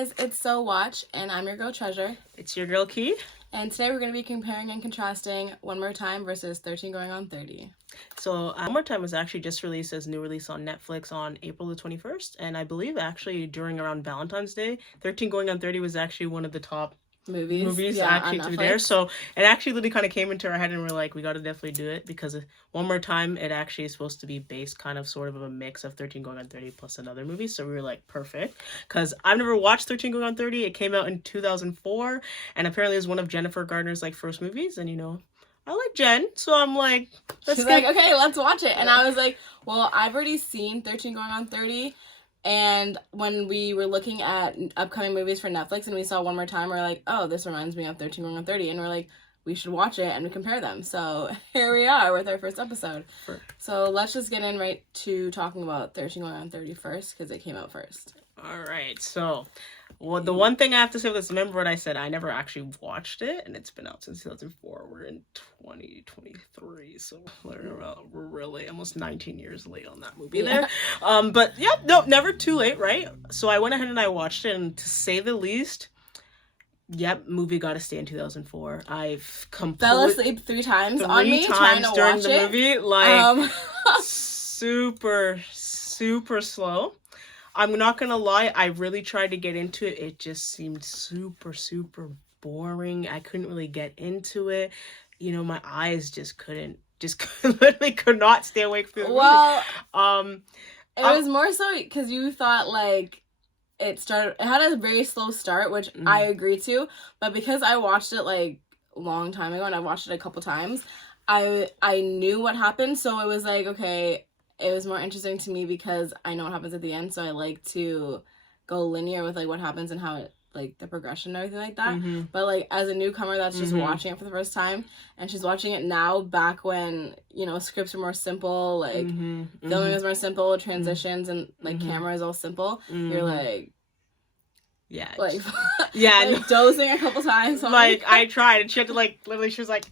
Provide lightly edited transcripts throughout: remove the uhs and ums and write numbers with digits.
guys, it's SOWatch, and I'm your girl Treasure. It's your girl Key. And today we're going to be comparing and contrasting One More Time versus 13 Going on 30. So One More Time was actually just released as new release on Netflix on April the 21st. And I believe actually during around Valentine's Day, 13 Going on 30 was actually one of the top movies actually to be there. So it actually literally kind of came into our head and we're like, we got to definitely do it because One More Time, it actually is supposed to be based kind of sort of a mix of 13 Going on 30 plus another movie. So we were like, perfect. Because I've never watched 13 Going on 30. It came out in 2004 and apparently is one of Jennifer Garner's like first movies. And I like Jen, so I'm like, she's like, okay, let's watch it. And I was like, well, I've already seen 13 Going on 30. And when we were looking at upcoming movies for Netflix and we saw One More Time, we're like, oh, this reminds me of 13 Going on 30. And we're like, we should watch it and we compare them. So here we are with our first episode. Sure. So let's just get in right to talking about 13 Going on 30 first because it came out first. All right. So the one thing I have to say with this, remember what I said, I never actually watched it and it's been out since 2004. We're in 2023. So we're really almost 19 years late on that movie there. But yeah, no, never too late, right? So I went ahead and I watched it, and to say the least, yep, movie got to stay in 2004. I've fell asleep three times on me trying to during watch the it. Movie, like super slow. I'm not gonna lie, I really tried to get into it. It just seemed super boring. I couldn't really get into it. My eyes literally could not stay awake through the movie. It was more so because you thought like it had a very slow start, which I agree to, but because I watched it like a long time ago and I watched it a couple times, I knew what happened, so it was like, okay, it was more interesting to me because I know what happens at the end, so I like to go linear with like what happens and how it, like the progression and everything like that. Mm-hmm. But like as a newcomer that's just watching it for the first time, and she's watching it now back when scripts were more simple, like filming was more simple, transitions and like camera is all simple. You're like, like dozing a couple times. Like I tried and she had to like literally, she was like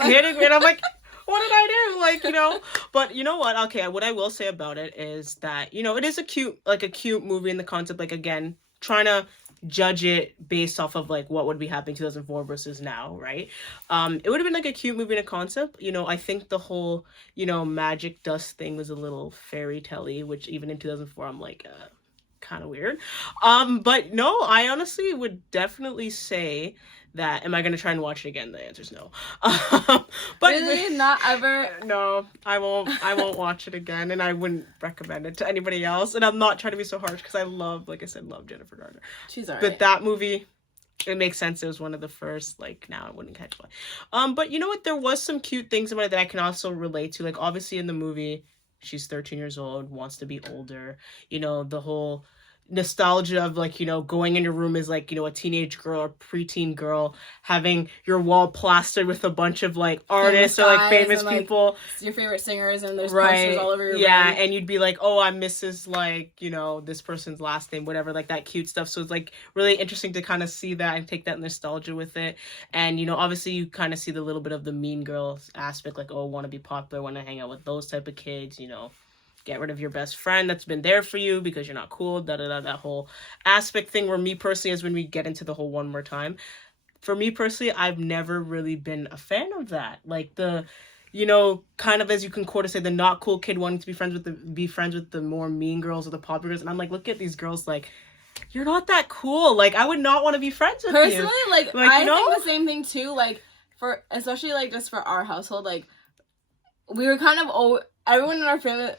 hitting me and I'm like, what did I do? But you know what? Okay, what I will say about it is that, it is a cute movie in the concept, like, again, trying to judge it based off of, like, what would be happening 2004 versus now, right? It would have been, like, a cute movie in a concept. I think the whole, magic dust thing was a little fairy tale-y, which even in 2004, I'm like, kind of weird. But no, I honestly would definitely say that, am I going to try and watch it again? The answer is no. But really? Not ever? No, I won't watch it again, and I wouldn't recommend it to anybody else. And I'm not trying to be so harsh because I love Jennifer Garner. She's alright. But that movie, it makes sense. It was one of the first, like, now I wouldn't catch one. But you know what? There was some cute things about it that I can also relate to. Like, obviously in the movie, she's 13 years old, wants to be older. The whole nostalgia of like going in your room as like a teenage girl or preteen girl, having your wall plastered with a bunch of like artists or like famous people, like, your favorite singers, and there's posters all over your room. And you'd be like, oh, I'm Mrs. like this person's last name, whatever, like that cute stuff. So it's like really interesting to kind of see that and take that nostalgia with it. And obviously you kind of see the little bit of the mean girls aspect, like, oh, want to be popular, want to hang out with those type of kids, get rid of your best friend that's been there for you because you're not cool, that whole aspect thing. Where me personally, is when we get into the whole One More Time, for me personally, I've never really been a fan of that. Like the, kind of, as you can quote to say, the not cool kid wanting to be friends with the more mean girls or the popular girls. And I'm like, look at these girls, like, you're not that cool. Like, I would not want to be friends with you. Personally, like I think the same thing too. Like, for, especially like just for our household, like we were kind of, everyone in our family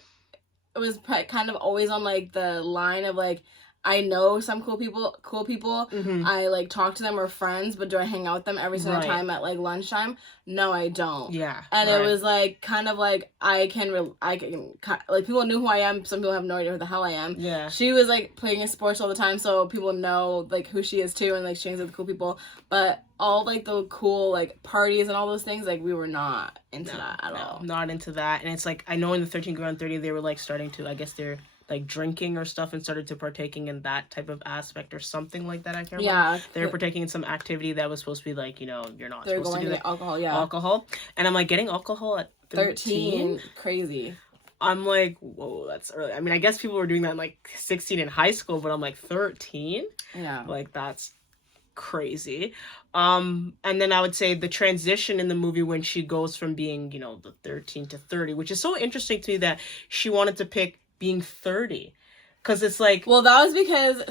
was kind of always on like the line of like, I know some cool people. Mm-hmm. I like talk to them, or friends, but do I hang out with them every single time at like lunchtime? No, I don't. Yeah. And it was like kind of like I can like, people knew who I am. Some people have no idea who the hell I am. Yeah. She was like playing in sports all the time, so people know like who she is too, and like she hangs with cool people. But all like the cool like parties and all those things, like we were not into that at all. Not into that. And it's like, I know in the 13 Going on 30 they were like starting to, I guess they're like drinking or stuff and started to partaking in that type of aspect or something like that. I can't remember. Yeah. They were partaking in some activity that was supposed to be like, you're not supposed to do that. Alcohol, yeah. Alcohol. And I'm like, getting alcohol at 13? Crazy. I'm like, whoa, that's early. I mean, I guess people were doing that in like 16 in high school, but I'm like 13. Yeah. Like that's crazy. And then I would say the transition in the movie when she goes from being, you know, the 13 to 30, which is so interesting to me that she wanted to pick being 30. Because it's like... Well, that was because,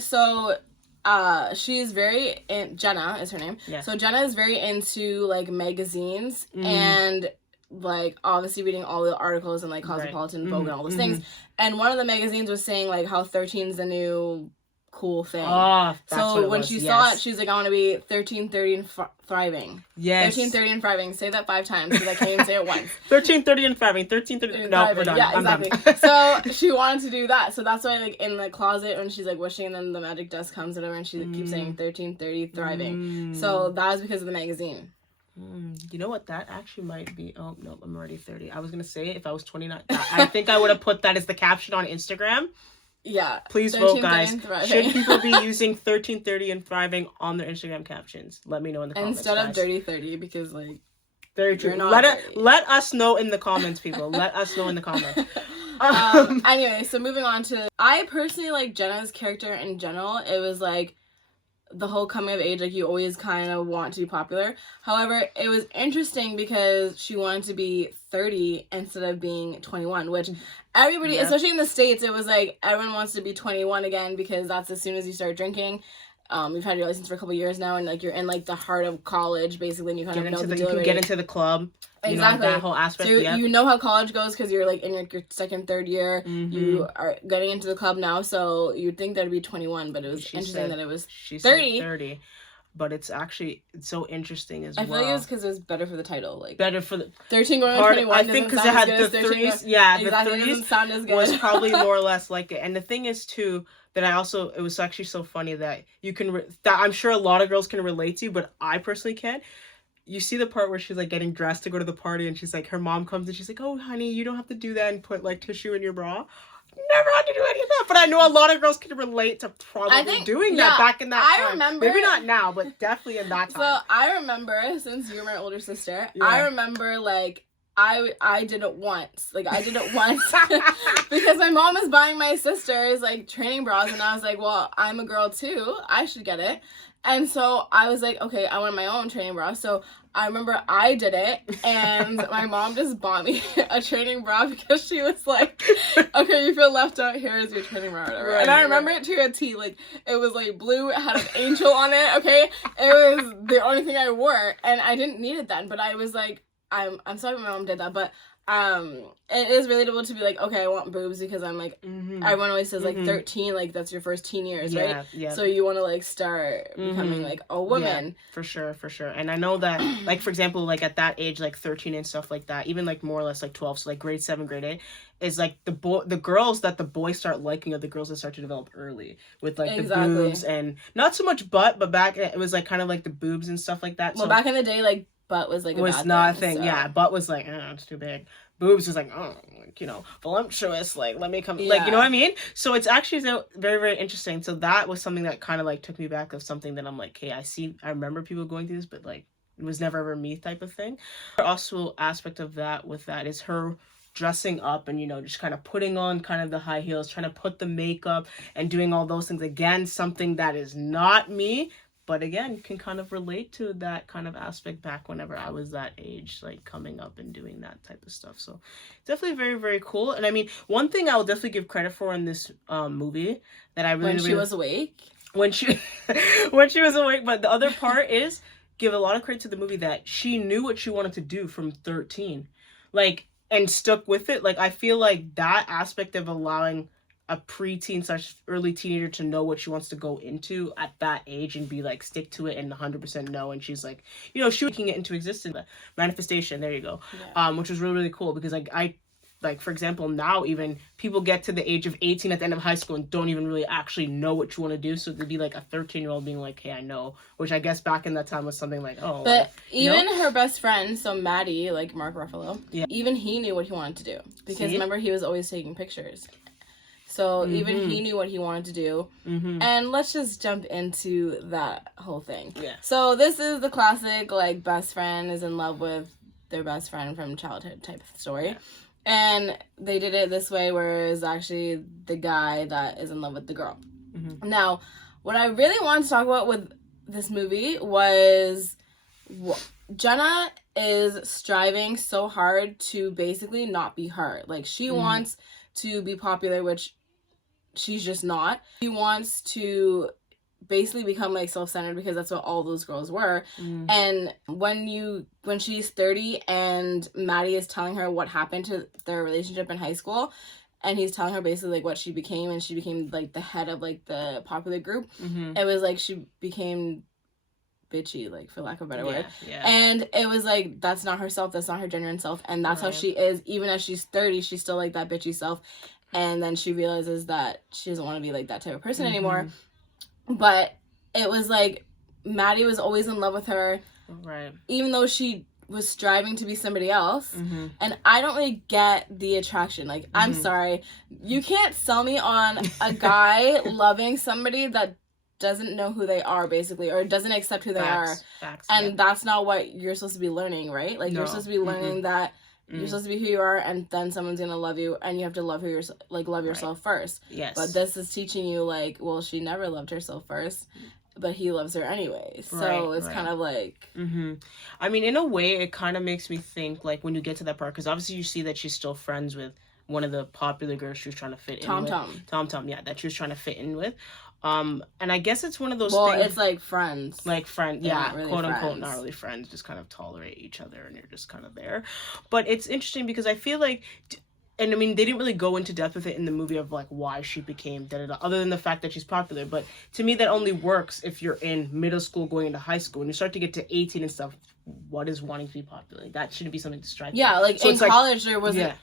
she's very... Jenna is her name. Yeah. So Jenna is very into, like, magazines and, like, obviously reading all the articles and, like, Cosmopolitan, Vogue, and all those things. And one of the magazines was saying, like, how 13 is the new cool thing. Oh, so when she saw it, she was like, I want to be 13, 30, and thriving. Yes. 13, 30, and thriving. Say that 5 times because I can't even say it once. 13, 30, and thriving. 13, 30. No, we're done. Yeah, I'm exactly. done. So she wanted to do that. So that's why, like, in the closet when she's, like, wishing, and then the magic dust comes or whatever, and she keeps saying 13, 30, thriving. So that was because of the magazine. You know what? That actually might be... Oh, no, I'm already 30. I was going to say if I was 29. I think I would have put that as the caption on Instagram. Yeah. Please 13, vote, guys. Should people be using 13, 30, and thriving on their Instagram captions? Let me know in the comments. Instead of dirty 30, because, like... Very true. Let us know in the comments, people. Let us know in the comments. Anyway, so moving on to... I personally like Jenna's character in general. It was, like, the whole coming of age, like, you always kind of want to be popular. However, it was interesting because she wanted to be 30 instead of being 21, which everybody, especially in the States, it was like everyone wants to be 21 again because that's as soon as you start drinking. You've had your license for a couple years now, and, like, you're in, like, the heart of college, basically, and you kind of know the deal. You can get into the club. Exactly. You know, that whole aspect. So you know how college goes because you're, like, in your second, third year. You are getting into the club now, so you'd think that'd be 21, but it was interesting that it was 30. 30. But it's so interesting as well. I feel like it was because it was better for the title. Like, better for the... 13 going on 21. I think because it had the threes. Yeah, exactly, the threes doesn't sound as good. was probably more or less like it. And the thing is, too, that it was actually so funny that you can... that I'm sure a lot of girls can relate to, but I personally can't. You see the part where she's, like, getting dressed to go to the party, and she's like, her mom comes and she's like, oh, honey, you don't have to do that and put, like, tissue in your bra. Never had to do any of that, but I know a lot of girls can relate to probably doing that back in that time. I remember, maybe not now, but definitely in that time. So I remember, since you're my older sister, I remember, like, I did it once. Like, I did it once because my mom was buying my sisters, like, training bras, and I was like, well, I'm a girl too, I should get it. And so I was like, okay, I want my own training bra. So I remember I did it, and my mom just bought me a training bra because she was like, okay, you feel left out, here is your training bra, or whatever. Right, and I remember it to a T. Like, it was, like, blue, it had an angel on it, okay? It was the only thing I wore, and I didn't need it then, but I was like, I'm sorry my mom did that, but it is relatable to be like, okay, I want boobs because I'm like, everyone always says, like, 13, like, that's your first teen years, right? Yeah. So you want to, like, start becoming, like, a woman. Yeah, for sure. And I know that, like, for example, like, at that age, like, 13 and stuff like that, even, like, more or less, like, 12, so, like, grade 7, grade 8, is, like, the girls that the boys start liking are the girls that start to develop early with, like, the boobs and not so much butt, but back, it was, like, kind of, like, the boobs and stuff like that. Well, so, back in the day, like, butt was, like, a bad not thing, a thing. So. Yeah, butt was like, it's too big. Boobs was like, like, you know, voluptuous, like, let me come, like, you know what I mean? So it's actually very, very interesting. So that was something that kind of, like, took me back of something that I'm like, hey, I remember people going through this, but, like, it was never ever me type of thing. Also, aspect of that is her dressing up and, you know, just kind of putting on kind of the high heels, trying to put the makeup and doing all those things. Again, something that is not me. But again, can kind of relate to that kind of aspect back whenever I was that age, like coming up and doing that type of stuff. So definitely very, very cool. And I mean, one thing I will definitely give credit for in this movie that I really... When she was awake? When she was awake. But the other part is give a lot of credit to the movie that she knew what she wanted to do from 13. Like, and stuck with it. Like, I feel like that aspect of allowing a preteen / early teenager to know what she wants to go into at that age and be like, stick to it and 100% know. And she's like, you know, making it into existence, manifestation, there you go. Yeah. Which was really, really cool because like, for example, now even people get to the age of 18 at the end of high school and don't even really actually know what you want to do. So to be like a 13-year-old being like, hey, I know, which I guess back in that time was something like, oh. But even her best friend, so Maddie, like Mark Ruffalo, even he knew what he wanted to do because remember, he was always taking pictures. So even he knew what he wanted to do. And let's just jump into that whole thing. Yeah. So this is the classic, like, best friend is in love with their best friend from childhood type of story. And they did it this way where it was actually the guy that is in love with the girl. Mm-hmm. Now, what I really wanted to talk about with this movie was Jenna is striving so hard to basically not be her. Like, she wants to be popular, which she's just not. She wants to basically become like self-centered because that's what all those girls were. And when she's 30 and Maddie is telling her what happened to their relationship in high school, and he's telling her basically like what she became, and she became like the head of like the popular group, it was like she became bitchy, like, for lack of a better word. And it was like, that's not herself, that's not her genuine self, and that's how she is. Even as she's 30, she's still like that bitchy self. And then she realizes that she doesn't want to be like that type of person anymore. But it was like Maddie was always in love with her, right? Even though she was striving to be somebody else. And I don't really get the attraction. Like, I'm sorry, you can't sell me on a guy loving somebody that doesn't know who they are, basically, or doesn't accept who they are. And that's not what you're supposed to be learning, right? Like, you're supposed to be learning that you're supposed to be who you are, and then someone's gonna love you, and you have to love yourself first. Yes. But this is teaching you, like, well, she never loved herself first, but he loves her anyway. So it's kind of like... I mean, in a way, it kind of makes me think, like, when you get to that part, because obviously you see that she's still friends with one of the popular girls she was trying to fit in with. Tom, yeah, that she was trying to fit in with. And I guess it's one of those things... Well, it's like friends. Like friends, yeah, really quote unquote, not really friends, just kind of tolerate each other, and you're just kind of there. But it's interesting because I feel like... And I mean, they didn't really go into depth with it in the movie of like why she became da-da-da, other than the fact that she's popular. But to me, that only works if you're in middle school going into high school. When you start to get to 18 and stuff, what is wanting to be popular? That shouldn't be something to strike. Yeah, like so in college there wasn't... Yeah.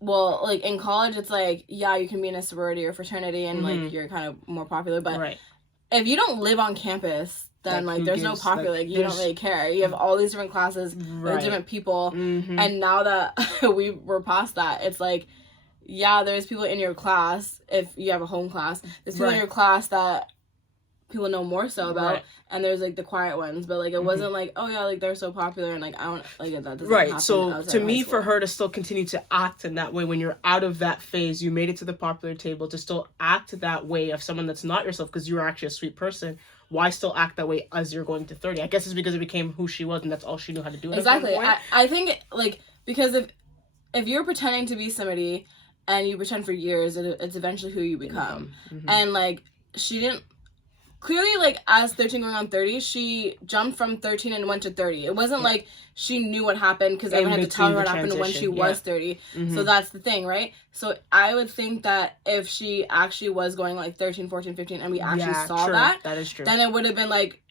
Well, like, in college, it's like, yeah, you can be in a sorority or fraternity and, like, you're kind of more popular. But if you don't live on campus, then, like, there's no popular. Like, you don't really care. You have all these different classes, there's different people. And now that we're past that, it's like, yeah, there's people in your class, if you have a home class. There's people in your class that people know more so about, and there's like the quiet ones, but like it wasn't like, oh yeah, like they're so popular, and like I don't like that doesn't happen. So to me, for her to still continue to act in that way when you're out of that phase, you made it to the popular table, to still act that way of someone that's not yourself because you're actually a sweet person, why still act that way as you're going to 30? I guess it's because it became who she was and that's all she knew how to do. Exactly. I think like, because if you're pretending to be somebody and you pretend for years, it's eventually who you become. And like, she didn't clearly, like, as 13 going on 30, she jumped from 13 and went to 30. It wasn't like she knew what happened because everyone had to tell her what happened when she was 30. So that's the thing, right? So I would think that if she actually was going like 13, 14, 15, and we actually saw that is true. Then it would have been like,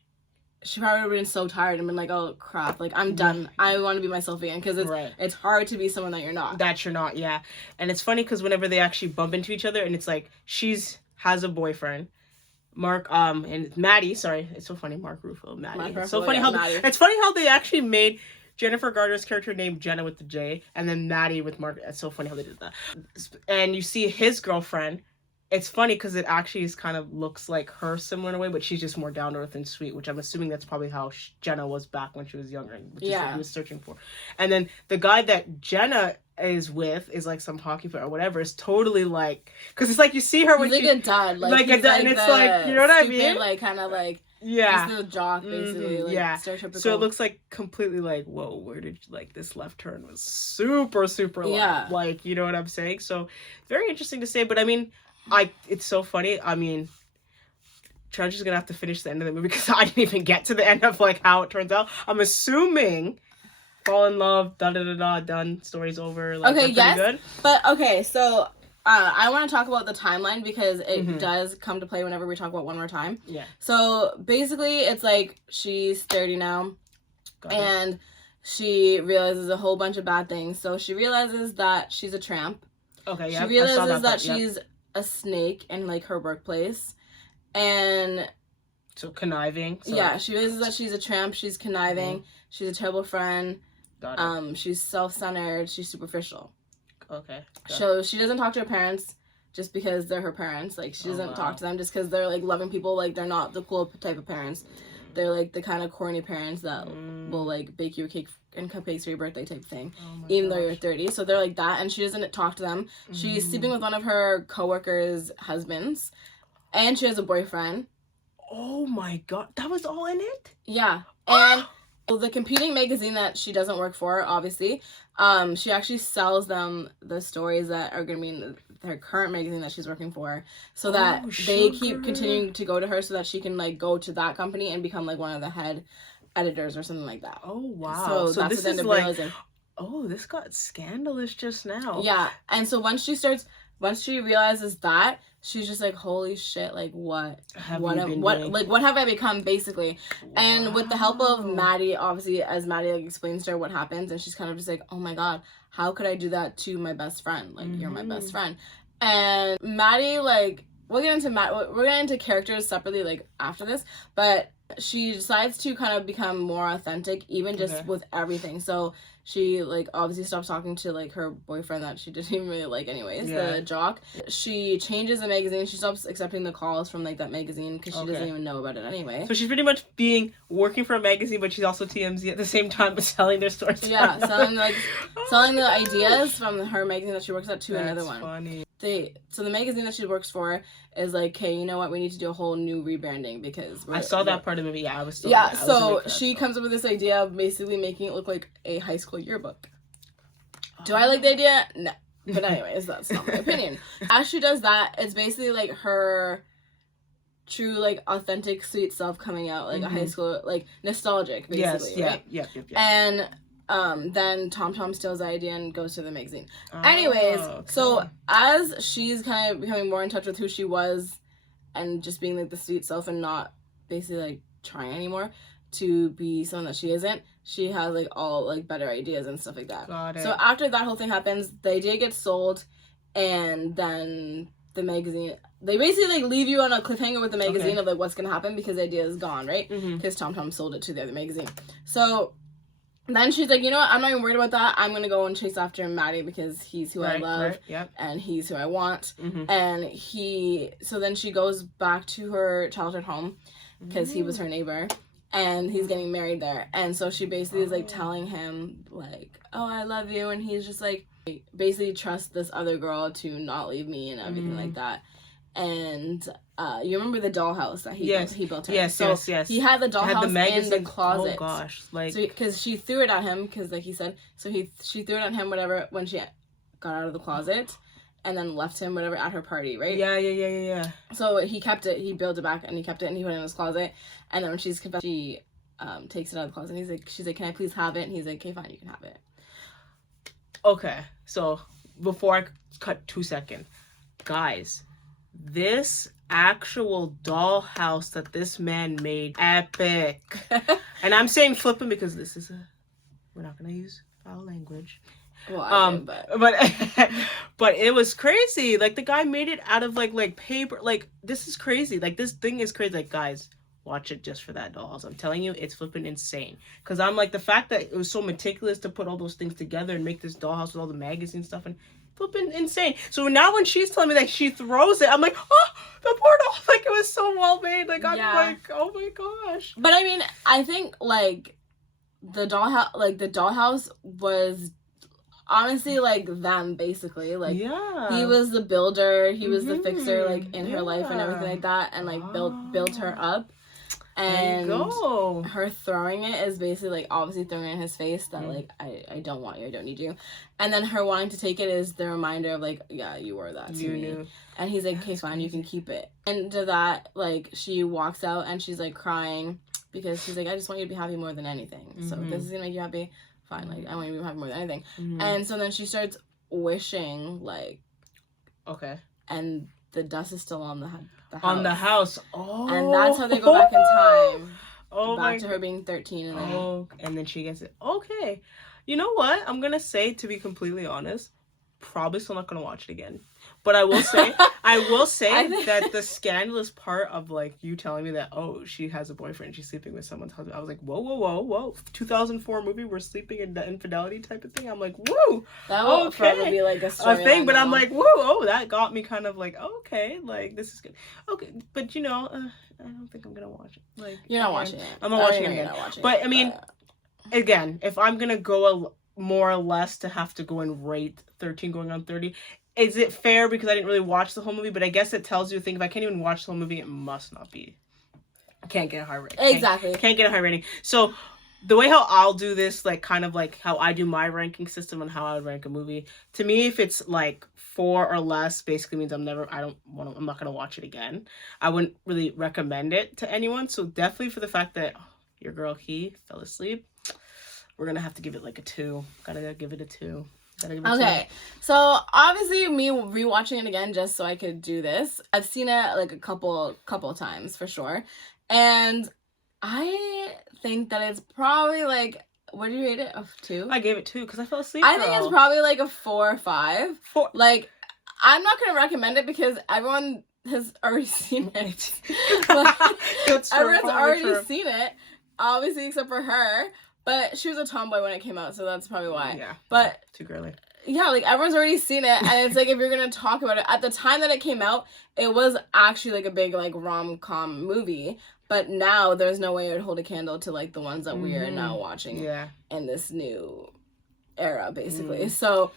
she probably would have been so tired and been like, oh crap, like I'm done. I want to be myself again, because it's hard to be someone that you're not. That you're not, yeah. And it's funny because whenever they actually bump into each other, and it's like has a boyfriend. Mark, and Maddie, sorry, it's so funny, Mark Ruffalo, Maddie. It's so funny it's funny how they actually made Jennifer Garner's character named Jenna with the J, and then Maddie with Mark. It's so funny how they did that. And you see his girlfriend. It's funny because it actually kind of looks like her similar in a way, but she's just more down to earth and sweet, which I'm assuming that's probably how Jenna was back when she was younger, which is what he was searching for. And then the guy that Jenna is with is like some hockey player or whatever, is totally like, because it's like you see her when he's like a dad, like a dad, and it's like, you know what I mean, like kind of like just a jock basically, like stereotypical. So it looks like completely like, whoa, where did like this left turn was super like, you know what I'm saying? So very interesting to say, but I mean, it's so funny. I mean, Trudge is gonna have to finish the end of the movie because I didn't even get to the end of like how it turns out. I'm assuming fall in love, done, story's over. Like, okay, yes, good. But okay, so I want to talk about the timeline because it does come to play whenever we talk about One More Time. Yeah. So basically, it's like she's 30 now, and she realizes a whole bunch of bad things. So she realizes that she's a tramp. Okay, yeah. She realizes that she's a snake in like her workplace, and so conniving. Yeah, she realizes that she's a tramp. She's conniving. She's a terrible friend. She's self-centered. She's superficial. Okay. So she doesn't talk to her parents just because they're her parents. Like, she doesn't talk to them just because they're like loving people. Like, they're not the cool type of parents. They're like the kind of corny parents that will like bake you a cake and cupcakes for your birthday type thing, even though you're 30. So they're like that, and she doesn't talk to them. She's sleeping with one of her coworkers' husbands, and she has a boyfriend. Oh my god, that was all in it? Yeah. And well, the competing magazine that she doesn't work for, obviously, she actually sells them the stories that are going to be in her current magazine that she's working for, so that they keep continuing to go to her so that she can like go to that company and become like one of the head editors or something like that. Oh wow. So that's this what is ended up like realizing. Oh, this got scandalous just now. Yeah. And so once she realizes that, she's just like, holy shit, like what have I become, basically? Wow. And with the help of Maddie, obviously, as Maddie like explains to her what happens, and she's kind of just like, oh my god, how could I do that to my best friend? Like, you're my best friend. And Maddie, like, we're getting into characters separately, like, after this, but she decides to kind of become more authentic, even just with everything. So she, like, obviously stops talking to, like, her boyfriend that she didn't even really like anyways, the jock. She changes the magazine. She stops accepting the calls from, like, that magazine because she doesn't even know about it anyway. So she's pretty much working for a magazine, but she's also TMZ at the same time, but selling their stories. Yeah, selling the ideas from her magazine that she works at to another one. Funny. So the magazine that she works for is like, hey, you know what? We need to do a whole new rebranding because I saw that part of the movie. Yeah, I was still. Yeah, so she comes up with this idea of basically making it look like a high school yearbook. Do I like the idea? No. But anyways, that's not my opinion. As she does that, it's basically like her true, like, authentic, sweet self coming out, like a high school, like, nostalgic, basically, right? Yeah. And then Tom steals the idea and goes to the magazine. Anyways, so as she's kind of becoming more in touch with who she was and just being like the sweet self and not basically like trying anymore to be someone that she isn't, she has like all like better ideas and stuff like that. Got it. So after that whole thing happens, the idea gets sold, and then the magazine, they basically like leave you on a cliffhanger with the magazine of like what's gonna happen because the idea is gone, right? Because Tom sold it to the other magazine. So then she's like, you know what, I'm not even worried about that. I'm gonna go and chase after Maddie because he's who I love, and he's who I want. And so then she goes back to her childhood home because he was her neighbor, and he's getting married there. And so she basically is like telling him like, oh, I love you, and he's just like, basically trust this other girl to not leave me and everything like that. And you remember the dollhouse that he built her? Yes. He had the dollhouse in the closet. Oh gosh, like, because she threw it at him, because like he said, so she threw it at him, whatever, when she got out of the closet, and then left him, whatever, at her party, right? Yeah. So he kept it. He built it back, and he kept it, and he put it in his closet. And then when she's confessed, she takes it out of the closet. And she's like, can I please have it? And he's like, okay, fine, you can have it. Okay, so before I cut 2 seconds, guys, this actual dollhouse that this man made, epic. And I'm saying flipping because we're not gonna use foul language. Well, but it was crazy. Like, the guy made it out of like paper. Like, this is crazy. Like, this thing is crazy. Like, guys, watch it just for that dollhouse. I'm telling you, it's flipping insane. Because I'm like, the fact that it was so meticulous to put all those things together and make this dollhouse with all the magazine stuff, and flipping insane. So now when she's telling me that she throws it, I'm like, oh, the poor doll. Like, it was so well made. Like, I'm like, oh my gosh. But I mean, I think like the dollhouse was honestly like them, basically. Like, he was the builder, he was the fixer, like, in her life and everything like that, and like built her up. And her throwing it is basically like obviously throwing it in his face that like, I don't want you, I don't need you. And then her wanting to take it is the reminder of like, yeah, you were that to me. And he's like, okay, fine, you can keep it. And to that, like, she walks out and she's like crying because she's like, I just want you to be happy more than anything. So if this is gonna make you happy, fine, like, I want you to be happy more than anything. And so then she starts wishing, like, and the dust is still on the house. On the house. Oh. And that's how they go back in time. Back to her being 13 and then... and then she gets it. Okay. You know what? I'm going to say, to be completely honest, probably still not gonna watch it again. But I will say that the scandalous part of like you telling me that, oh, she has a boyfriend, she's sleeping with someone's husband. I was like, whoa. 2004 movie, we're sleeping in the infidelity type of thing. I'm like, woo. That will probably be like a thing, but I'm like, woo, oh, that got me kind of like, okay, like this is good. Okay, but I don't think I'm gonna watch it. Like, you're not watching it. I'm not watching it again. But I mean, again, if I'm gonna go more or less to have to go and rate 13 going on 30, is it fair because I didn't really watch the whole movie? But I guess it tells you a thing. If I can't even watch the whole movie, it must not be. I can't get a high rating. Exactly. Can't get a high rating. So the way how I'll do this, like kind of like how I do my ranking system and how I would rank a movie, to me, if it's like 4 or less, basically means I'm not gonna watch it again. I wouldn't really recommend it to anyone. So definitely for the fact that your girl he fell asleep, we're gonna have to give it like a 2. Gotta give it a 2. Okay, so obviously me rewatching it again just so I could do this. I've seen it like a couple times for sure, and I think that it's probably like, what did you rate it? 2? I gave it 2 because I fell asleep. I think it's probably like a 4 or 5. 4. Like, I'm not gonna recommend it because everyone has already seen it. Like, everyone's already seen it, obviously except for her. But she was a tomboy when it came out, so that's probably why. Yeah. But too girly. Yeah, like everyone's already seen it, and it's like if you're gonna talk about it, at the time that it came out, it was actually like a big like rom-com movie. But now there's no way it would hold a candle to like the ones that we are now watching in this new era, basically. So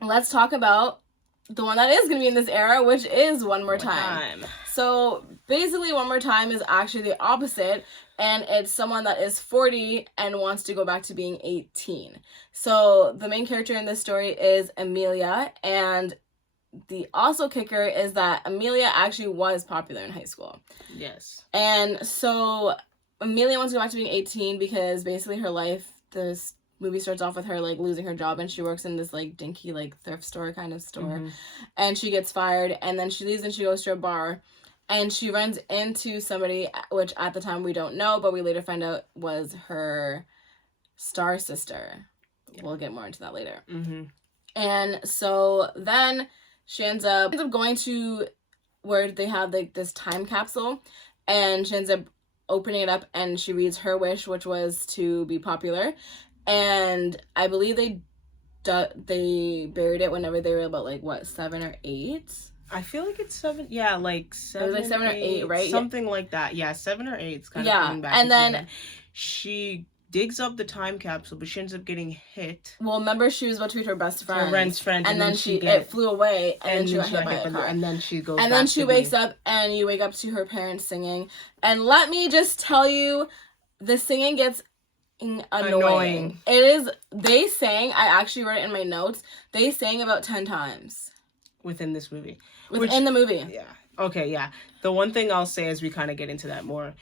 let's talk about the one that is gonna be in this era, which is One More Time. So basically, One More Time is actually the opposite. And it's someone that is 40 and wants to go back to being 18. So the main character in this story is Amelia. And the also kicker is that Amelia actually was popular in high school. Yes. And so Amelia wants to go back to being 18 because basically her life, this movie starts off with her like losing her job, and she works in this like dinky like thrift store kind of store. And she gets fired, and then she leaves and she goes to a bar. And she runs into somebody, which at the time we don't know, but we later find out was her star sister. Yeah. We'll get more into that later. And so then she ends up going to where they have like this time capsule, and she ends up opening it up, and she reads her wish, which was to be popular. And I believe they buried it whenever they were about like 7 or 8. I feel like it's 7. Yeah, like 7. It was like 7 or 8, right? Something like that. Yeah, 7 or 8. It's kind of coming back. And then she digs up the time capsule, but she ends up getting hit. Well, remember she was about to meet her best friend. Her best friend. And then it flew away, and then she got hit by a car. And then she goes. And then she wakes up, and you wake up to her parents singing. And let me just tell you, the singing gets annoying. It is. They sang. I actually wrote it in my notes. They sang about 10 times within this movie. Within the movie. Yeah. Okay, yeah. The one thing I'll say as we kind of get into that more,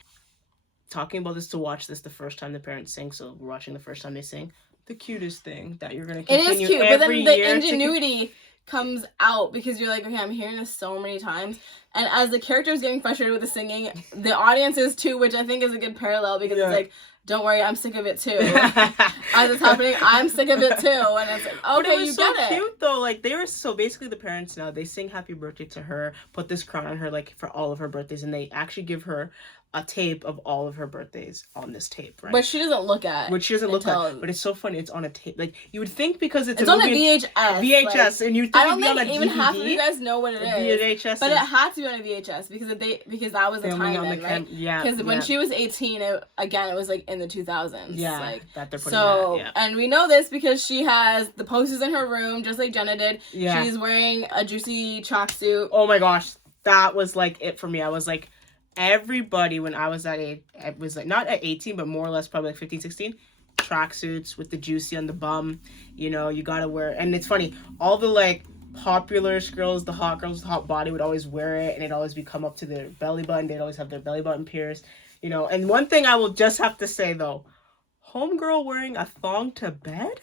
talking about this to watch this the first time the parents sing, so we're watching the first time they sing, the cutest thing that you're going to continue every year. It is cute, but then the ingenuity comes out because you're like, okay, I'm hearing this so many times. And as the character is getting frustrated with the singing, the audience is too, which I think is a good parallel because it's like, don't worry, I'm sick of it too. As it's happening, I'm sick of it too. And it's like, okay, you get it. It was so cute though. Like they were so basically the parents now, they sing happy birthday to her, put this crown on her like for all of her birthdays, and they actually give her a tape of all of her birthdays on this tape, right? But she doesn't look at. But it's so funny. It's on a tape. Like you would think because it's on a VHS. VHS, like, and you think I don't think even half of you guys know what it is. VHS, but it had to be on a VHS because that was the time then, right? Yeah. Because when she was 18, it was like in the 2000s. Yeah. Like, that they're putting that, yeah. And we know this because she has the posters in her room, just like Jenna did. Yeah. She's wearing a juicy tracksuit. Oh my gosh, that was like it for me. I was like. Everybody when I was that age, I was like not at 18 but more or less probably like 15, 16, tracksuits with the juicy on the bum, you gotta wear. And it's funny, all the like popular girls, the hot girls with hot body would always wear it, and it'd always be come up to their belly button. They'd always have their belly button pierced, and one thing I will just have to say though, homegirl wearing a thong to bed,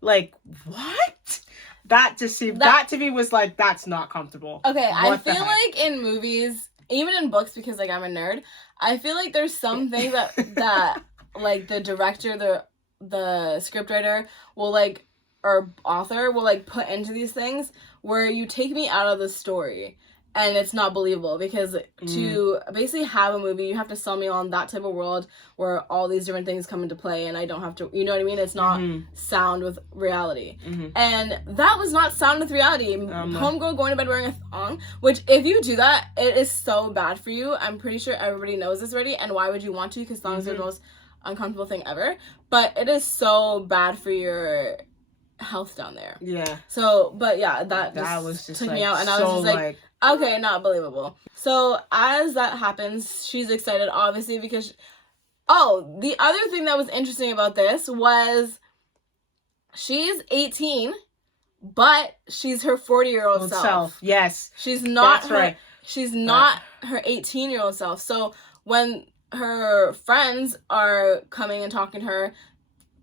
like what? That to me was like, that's not comfortable. Okay, I feel like in movies, even in books, because like I'm a nerd, I feel like there's some things that like the director, the scriptwriter will like or author will like put into these things where you take me out of the story and it's not believable, because to basically have a movie, you have to sell me on that type of world where all these different things come into play and I don't have to, you know what I mean? It's not sound with reality. And that was not sound with reality. Homegirl going to bed wearing a thong, which if you do that, it is so bad for you. I'm pretty sure everybody knows this already, and why would you want to? Because thongs are the most uncomfortable thing ever. But it is so bad for your health down there. Yeah. So, but yeah, that was just took like, me out, and I was just like, okay, not believable. So as that happens, she's excited, obviously, because the other thing that was interesting about this was she's 18, but she's her 40-year-old self. Yes. She's not That's right. She's not her 18-year-old self. So when her friends are coming and talking to her,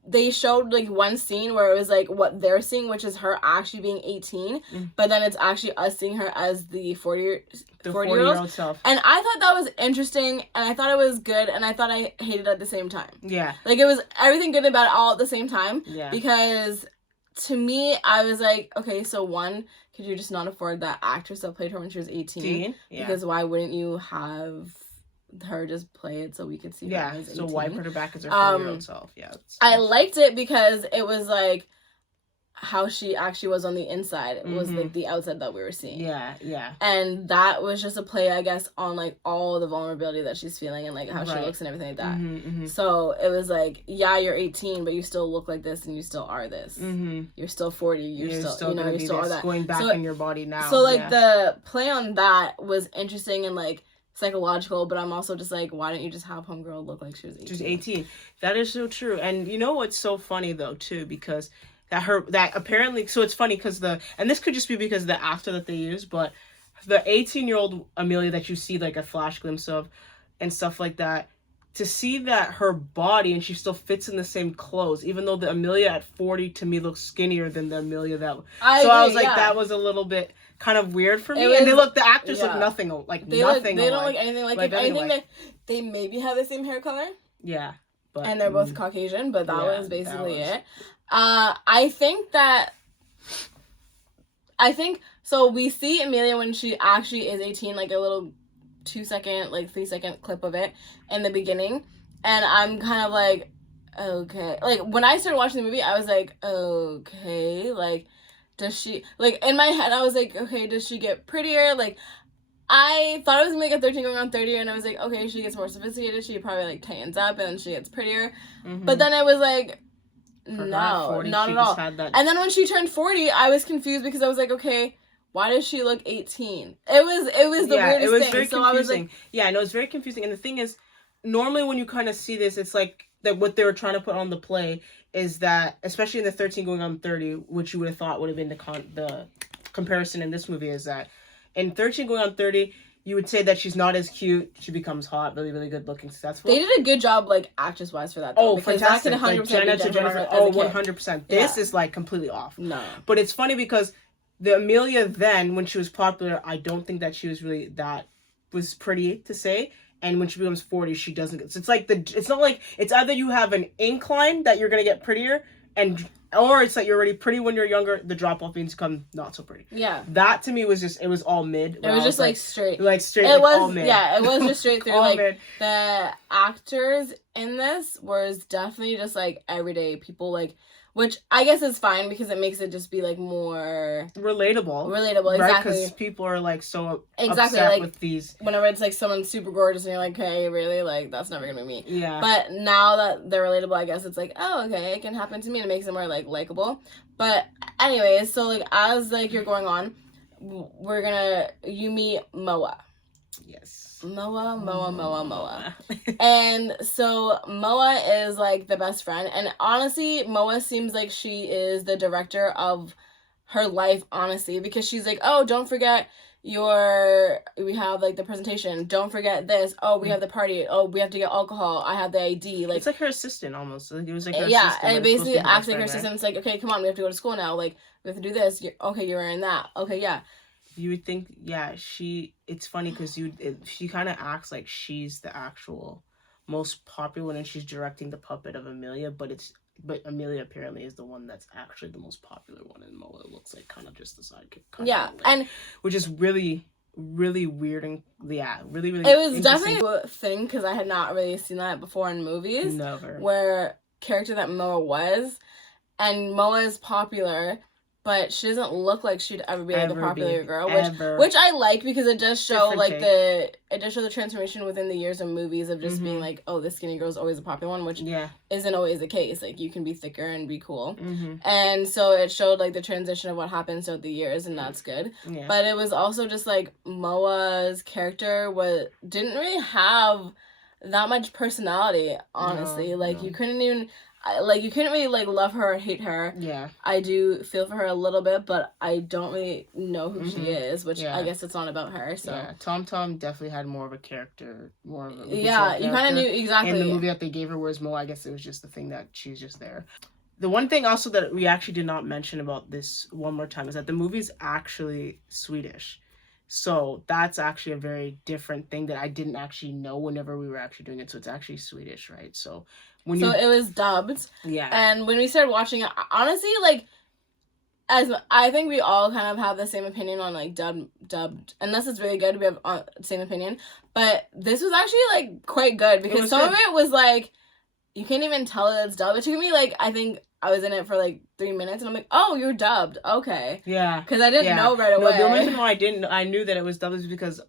they showed like one scene where it was like what they're seeing, which is her actually being 18, but then it's actually us seeing her as the 40-year-old self. And I thought that was interesting, and I thought it was good, and I thought I hated it at the same time. Yeah. Like, it was everything good and bad all at the same time. Yeah. Because to me, I was like, okay, so one, could you just not afford that actress that played her when she was 18? Yeah. Because why wouldn't you have her just play it so we could see her as 18? So why put her back as her 40-year-old self? Yeah. I liked it because it was like how she actually was on the inside. It was like the outside that we were seeing. Yeah. And that was just a play, I guess, on like all the vulnerability that she's feeling and like how she looks and everything like that. So it was like, yeah, you're 18, but you still look like this and you still are this. You're still 40. You're still you know, you still are that. Going back in your body now. So like the play on that was interesting and like psychological, but I'm also just like, why don't you just have homegirl look like she was 18? She's 18. That is so true. And you know what's so funny though too, because that apparently, so it's funny because and this could just be because of the actor that they use, but the 18-year-old Amelia that you see like a flash glimpse of and stuff like that, to see that her body and she still fits in the same clothes, even though the Amelia at 40 to me looks skinnier than the Amelia that I was like, that was a little bit kind of weird for me. And the actors look nothing like they nothing they don't look anything like it. Anyway. I think that they maybe have the same hair color. Yeah. But, and they're both Caucasian, but that was basically it. I think so we see Amelia when she actually is 18, like a little 2-second, like 3-second clip of it in the beginning, and I'm kind of like, okay, like when I started watching the movie I was like, okay, like does she, like in my head I was like, okay, does she get prettier? Like I thought it was gonna be like a 13 going on 30, and I was like, okay, she gets more sophisticated, she probably like tightens up and she gets prettier. But then it was like, no, 40, not at all. And then when she turned 40, I was confused because I was like, okay, why does she look 18? It was the weirdest thing. It was very so confusing. I was like, it's very confusing. And the thing is, normally when you kind of see this, it's like that what they were trying to put on the play is that, especially in the 13 going on 30, which you would have thought would have been the comparison in this movie, is that in 13 going on 30, you would say that she's not as cute. She becomes hot, really, really good looking, successful. They did a good job, like, actress-wise for that, though. Oh, fantastic. That could 100% like, Jennifer. Oh, 100%. This is, like, completely off. No. But it's funny because the Amelia then, when she was popular, I don't think that she was really was pretty to say. And when she becomes 40, she doesn't. So it's like it's not like, it's either you have an incline that you're going to get prettier, or it's like you're already pretty when you're younger, the drop off means come not so pretty. Yeah. That to me was just, it was all mid. It was just like straight. Like straight, it was, all mid. Yeah, it was just straight through. Like mid. The actors in this was definitely just like everyday people, like, which I guess is fine because it makes it just be like more relatable, exactly. Right? Because people are like so upset like, with these. Whenever it's like someone super gorgeous and you're like, hey, really? Like, that's never gonna be me. Yeah. But now that they're relatable, I guess it's like, oh, okay, it can happen to me, and it makes it more like likable. But anyways, so like as like you're going on, you meet Moa. Yes. Moa. And so Moa is like the best friend, and honestly Moa seems like she is the director of her life, honestly, because she's like, oh, don't forget we have like the presentation, don't forget this, oh, we have the party, oh, we have to get alcohol, I have the ID. Like, it's like her assistant almost. Like, it was like her assistant. assistant. And it basically acts like her assistant. It's like, okay, come on, we have to go to school now, like we have to do this. You're wearing that, okay, yeah. You would think, it's funny because she kind of acts like she's the actual most popular one, and she's directing the puppet of Amelia, but but Amelia apparently is the one that's actually the most popular one, and Moa looks like kind of just the sidekick. And which is really, really weird and really, really. It was definitely a thing because I had not really seen that before in movies. Never. Where character that Moa was, and Moa is popular, but she doesn't look like she'd ever be like a popular girl, which I like because it does show it does show the transformation within the years of movies of just being like, oh, the skinny girl's always a popular one, which isn't always the case. Like, you can be thicker and be cool, and so it showed like the transition of what happens throughout the years, and that's good. But it was also just like Moa's character didn't really have that much personality, honestly. You couldn't even. You couldn't really, love her or hate her. Yeah. I do feel for her a little bit, but I don't really know who she is, which I guess it's not about her, so. Yeah, Tom definitely had more of a character, you kind of knew, exactly. In the movie that they gave her, whereas Mo, I guess it was just the thing that she's just there. The one thing also that we actually did not mention about this one more time is that the movie's actually Swedish. So that's actually a very different thing that I didn't actually know whenever we were actually doing it. So it's actually Swedish, right? So it was dubbed. Yeah. And when we started watching it, honestly, as I think we all kind of have the same opinion on dubbed, unless it's really good, we have the same opinion. But this was actually quite good because some of it was you can't even tell that it's dubbed. It took me I think I was in it for 3 minutes and I'm like, oh, you're dubbed, okay. Yeah. Because I didn't know right away. No, the only reason why I knew that it was dubbed is because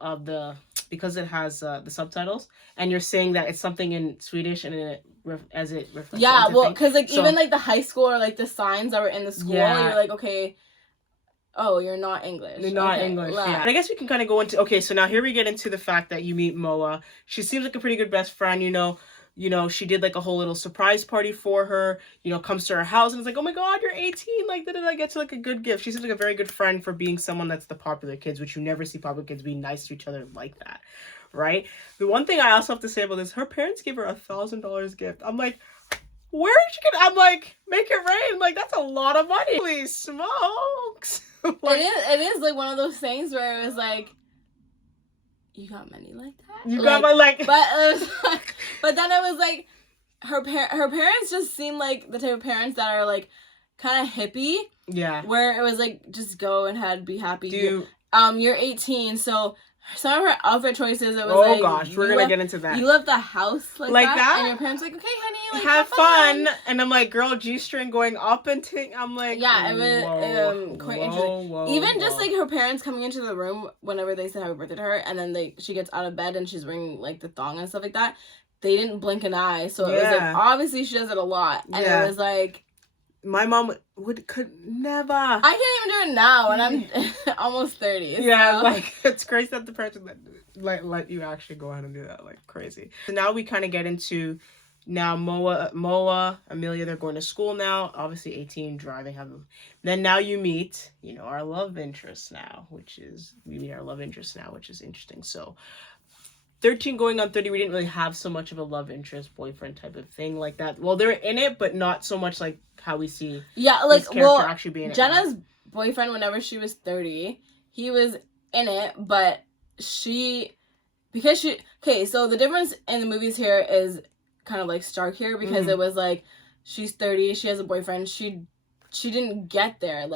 it has the subtitles, and you're saying that it's something in Swedish and it reflects. Yeah, well, because even the high school or the signs that were in the school, you're like, okay, oh, you're not English. You're not English. Yeah. And I guess we can kind of go into so now here we get into the fact that you meet Moa. She seems like a pretty good best friend. She did a whole little surprise party for her, comes to her house and it's like, oh my God, you're 18. Did I get to a good gift? She seems like a very good friend for being someone that's the popular kids, which you never see popular kids be nice to each other like that. Right? The one thing I also have to say about this, her parents gave her $1,000 gift. I'm like, where did you get? I'm like, make it rain. That's a lot of money. Holy smokes. It is one of those things where it was you got money like that? You got my But it was but then it was her parents just seem like the type of parents that are kind of hippie. Yeah. Where it was just go and be happy. You're 18, so some of her outfit choices, it was oh gosh, we're gonna get into that. You left the house like that, and your parents okay, honey, have fun. And I'm like, girl, G-string going up and I'm like, yeah, it was quite interesting. Even just her parents coming into the room whenever they say happy birthday to her, and then she gets out of bed and she's wearing the thong and stuff like that. They didn't blink an eye, so it was obviously she does it a lot, and it was my mom could never. I can't even do it now, and I'm almost 30. Yeah, so. It's crazy that the parents let you actually go ahead and do that, crazy. So now we kind of get into Moa, Amelia. They're going to school now. Obviously, 18, driving. Then now you meet, our love interest now, which is interesting. So. 13 going on 30, we didn't really have so much of a love interest boyfriend type of thing like that. Well, they're in it, but not so much how we see this character actually being in it. Jenna's boyfriend, whenever she was 30, he was in it, but so the difference in the movies here is kind of stark here because it was she's 30, she has a boyfriend, she didn't get there.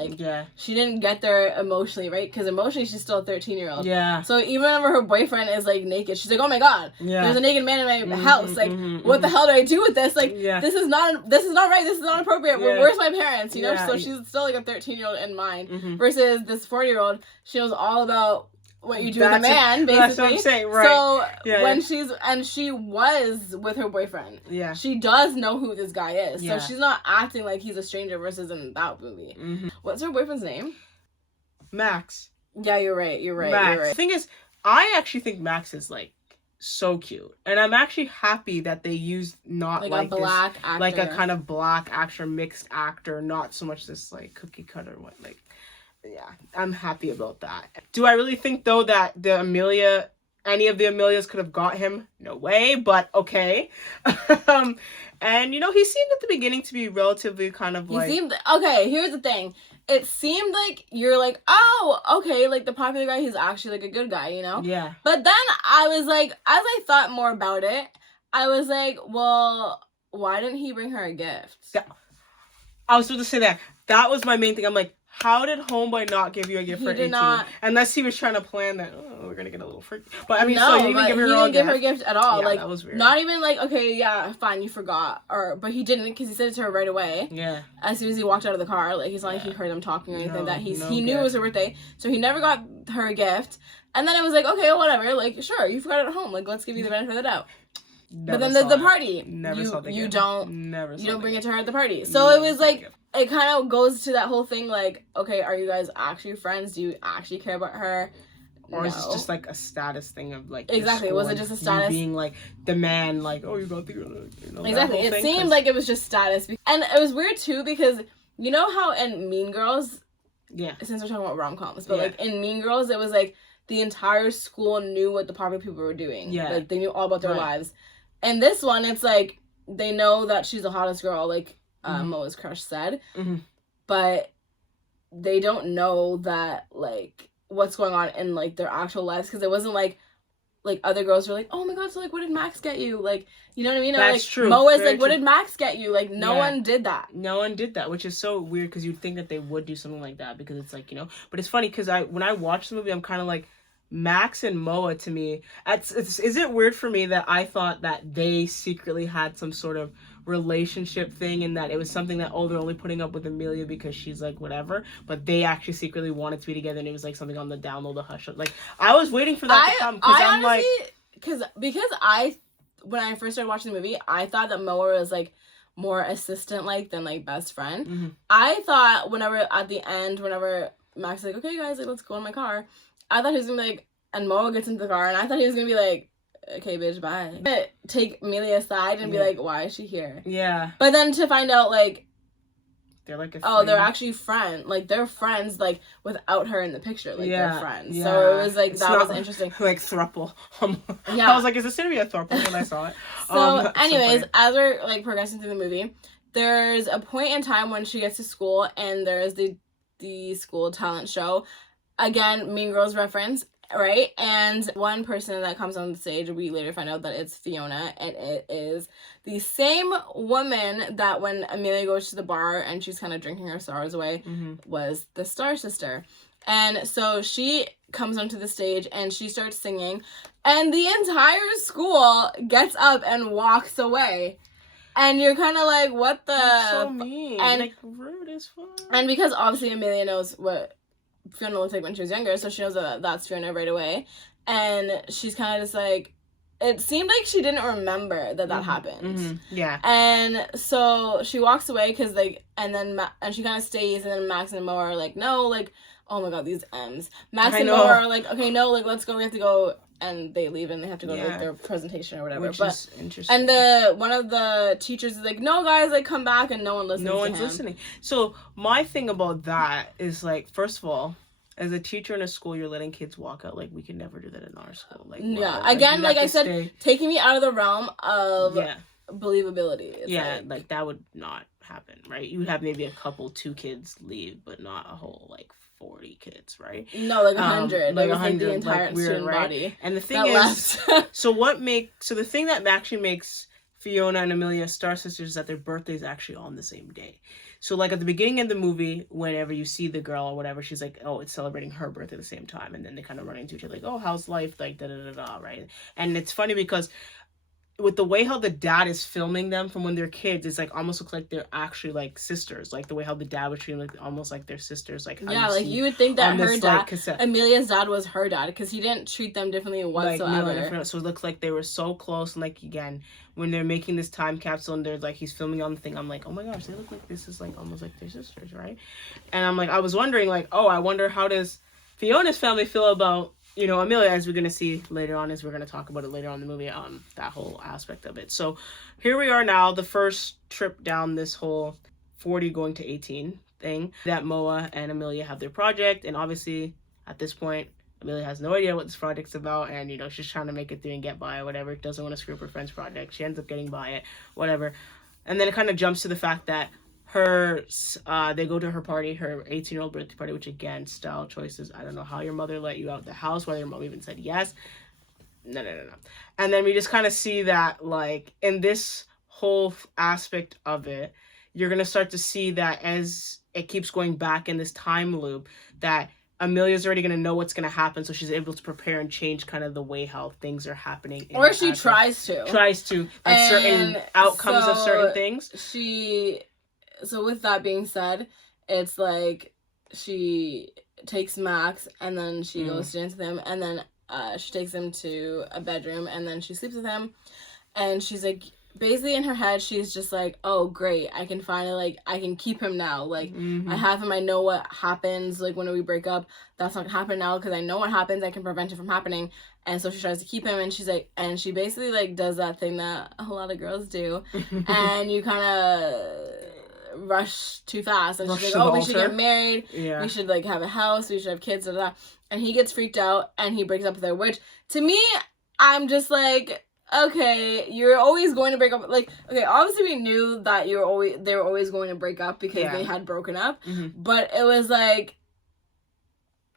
She didn't get there emotionally, right? Because emotionally, she's still a 13-year-old. Yeah. So even whenever her boyfriend is, naked, she's like, oh my God, there's a naked man in my house. What the hell do I do with this? This is not right. This is not appropriate. Yeah. Where's my parents? So she's still, a 13-year-old in mind. Versus this 40-year-old, she knows all about what you do with a man, basically. That's what I'm saying, right. So she was with her boyfriend. Yeah. She does know who this guy is. Yeah. So she's not acting like he's a stranger versus in that movie. Mm-hmm. What's her boyfriend's name? Max. Yeah, you're right. Max. The thing is, I actually think Max is so cute. And I'm actually happy that they used not a black actor. A kind of black actor, mixed actor, not so much this cookie cutter one. Yeah, I'm happy about that. Do I really think, though, that any of the Amelias could have got him? No way, but okay. And, he seemed at the beginning to be relatively kind of okay, here's the thing. It seemed like you're oh, okay, the popular guy, he's actually a good guy, Yeah. But then I was as I thought more about it, I was well, why didn't he bring her a gift? Yeah. I was supposed to say that. That was my main thing. I'm like, how did homeboy not give you a gift He for did 18? not. Unless he was trying to plan that, oh, we're going to get a little freaky. But I mean, no, so you didn't give her he a didn't give gift. her a gift at all. Yeah, like, that was weird. Not even like, okay, yeah, fine, you forgot. But he didn't, because he said it to her right away. Yeah. As soon as he walked out of the car. Like, it's not like he heard them talking or anything. He knew gift. it was her birthday. So he never got her a gift. And then it was like, okay, whatever. Like, sure, you forgot it at home. Like, let's give you the benefit of the doubt. But then the party. Never saw the gift. You don't bring it to her at the party. So Never it was like, it kind of goes to that whole thing, like, okay, are you guys actually friends? Do you actually care about her? Or is it just like a status thing of like exactly? Was it just a status being like the man, like, oh, you got the exactly? It seemed like it was just status, and it was weird too because you know how in Mean Girls, since we're talking about rom-coms, but like in Mean Girls, it was like the entire school knew what the popular people were doing. Like they knew all about their lives. And this one, it's like they know that she's the hottest girl, like Moa's crush said, but they don't know that like what's going on in like their actual lives, because it wasn't like other girls were like, oh my god, so like what did Max get you, like, you know what I mean? That's like, true. Moa's like, what did Max get you? Like no one did that, which is so weird because you'd think that they would do something like that, because it's like, you know, but it's funny because when I watched the movie, I'm kind of like, Max and Moa, to me, is it weird for me that I thought that they secretly had some sort of relationship thing, and that it was something that, oh, they're only putting up with Amelia because she's like whatever, but they actually secretly wanted to be together, and it was like something on the down low, the hush. Like, I was waiting for that to come, because I'm honestly, like, because when I first started watching the movie, I thought that Moa was like more assistant like than like best friend. I thought at the end, whenever Max was like, okay guys, like, let's go in my car, I thought he was gonna be like, and Moa gets into the car, and I thought he was gonna be like, okay, bitch, bye. But take Amelia aside and be like, why is she here? Yeah. But then to find out, like, they're like they're actually friends. Like, they're friends, like, without her in the picture. Like, they're friends. Yeah. So it was like, that was interesting. Like, throuple. I was like, is this gonna be a throuple when I saw it? So, anyways, as we're, like, progressing through the movie, there's a point in time when she gets to school, and there's the school talent show. Again, Mean Girls reference, right? And one person that comes on the stage, we later find out that it's Fiona, and it is the same woman that when Amelia goes to the bar and she's kind of drinking her sorrows away, was the Star Sister. And so she comes onto the stage and she starts singing, and the entire school gets up and walks away. And you're kind of like, what the... That's so mean. And, like, rude as fuck. And because obviously Amelia knows what Fiona looked like when she was younger, so she knows that that's Fiona right away. And she's kind of just like... It seemed like she didn't remember that happened. Yeah. And so she walks away because, like... And she kind of stays, and then Max and Mo are like, no, like... Oh my god, these M's. Max and Mo are like, okay, no, like, let's go, we have to go... And they leave, and they have to go to like, their presentation or whatever. Which is interesting. And one of the teachers is like, "No, guys, like, come back," and no one listens. No one's listening. So my thing about that is, like, first of all, as a teacher in a school, you're letting kids walk out. Like, we can never do that in our school. Like, again, like I said, taking me out of the realm of believability. It's like that would not happen, right? You would have maybe two kids leave, but not a whole like 40 kids, right? No, like 100. Like 100, the entire like student body. And the thing is, the thing that actually makes Fiona and Amelia Star Sisters is that their birthdays actually on the same day. So, like, at the beginning of the movie, whenever you see the girl or whatever, she's like, oh, it's celebrating her birthday at the same time. And then they kind of run into each other, like, oh, how's life? Like, da-da-da-da, right? And it's funny because with the way how the dad is filming them from when they're kids, it's like almost looks like they're actually like sisters. Like the way how the dad was treating like almost like their sisters. Like you would think that her dad, Amelia's dad, was her dad because he didn't treat them differently whatsoever. Like, so it looks like they were so close. And like again, when they're making this time capsule and there's like he's filming on the thing, I'm like, oh my gosh, they look like this is like almost like their sisters, right? And I'm like, I was wondering like, oh, I wonder how does Fiona's family feel about, you know, Amelia, as we're going to see later on, as we're going to talk about it later on in the movie, that whole aspect of it. So here we are now, the first trip down this whole 40 going to 18 thing, that Moa and Amelia have their project. And obviously, at this point, Amelia has no idea what this project's about. And, you know, she's trying to make it through and get by or whatever. Doesn't want to screw up her friend's project. She ends up getting by it, whatever. And then it kind of jumps to the fact that they go to her party, her 18-year-old birthday party, which again, style choices. I don't know how your mother let you out the house, whether your mom even said yes. No. And then we just kind of see that, like, in this whole aspect of it, you're going to start to see that as it keeps going back in this time loop, that Amelia's already going to know what's going to happen, so she's able to prepare and change kind of the way how things are happening. Or she tries to. Like certain outcomes of certain things. So with that being said, it's like she takes Max and then she goes to dance with him, and then she takes him to a bedroom and then she sleeps with him, and she's like, basically in her head she's just like, oh great, I can finally, like, I can keep him now, like I have him, I know what happens, like when we break up, that's not gonna happen now because I know what happens, I can prevent it from happening. And so she tries to keep him, and she's like, and she basically like does that thing that a lot of girls do and you kind of rush too fast, and she's like, oh, we should get married, we should like have a house, we should have kids, blah, blah, blah. And he gets freaked out and he breaks up with her, which to me, I'm just like, okay, you're always going to break up. Like, okay, obviously we knew that they were always going to break up because they had broken up, but it was like,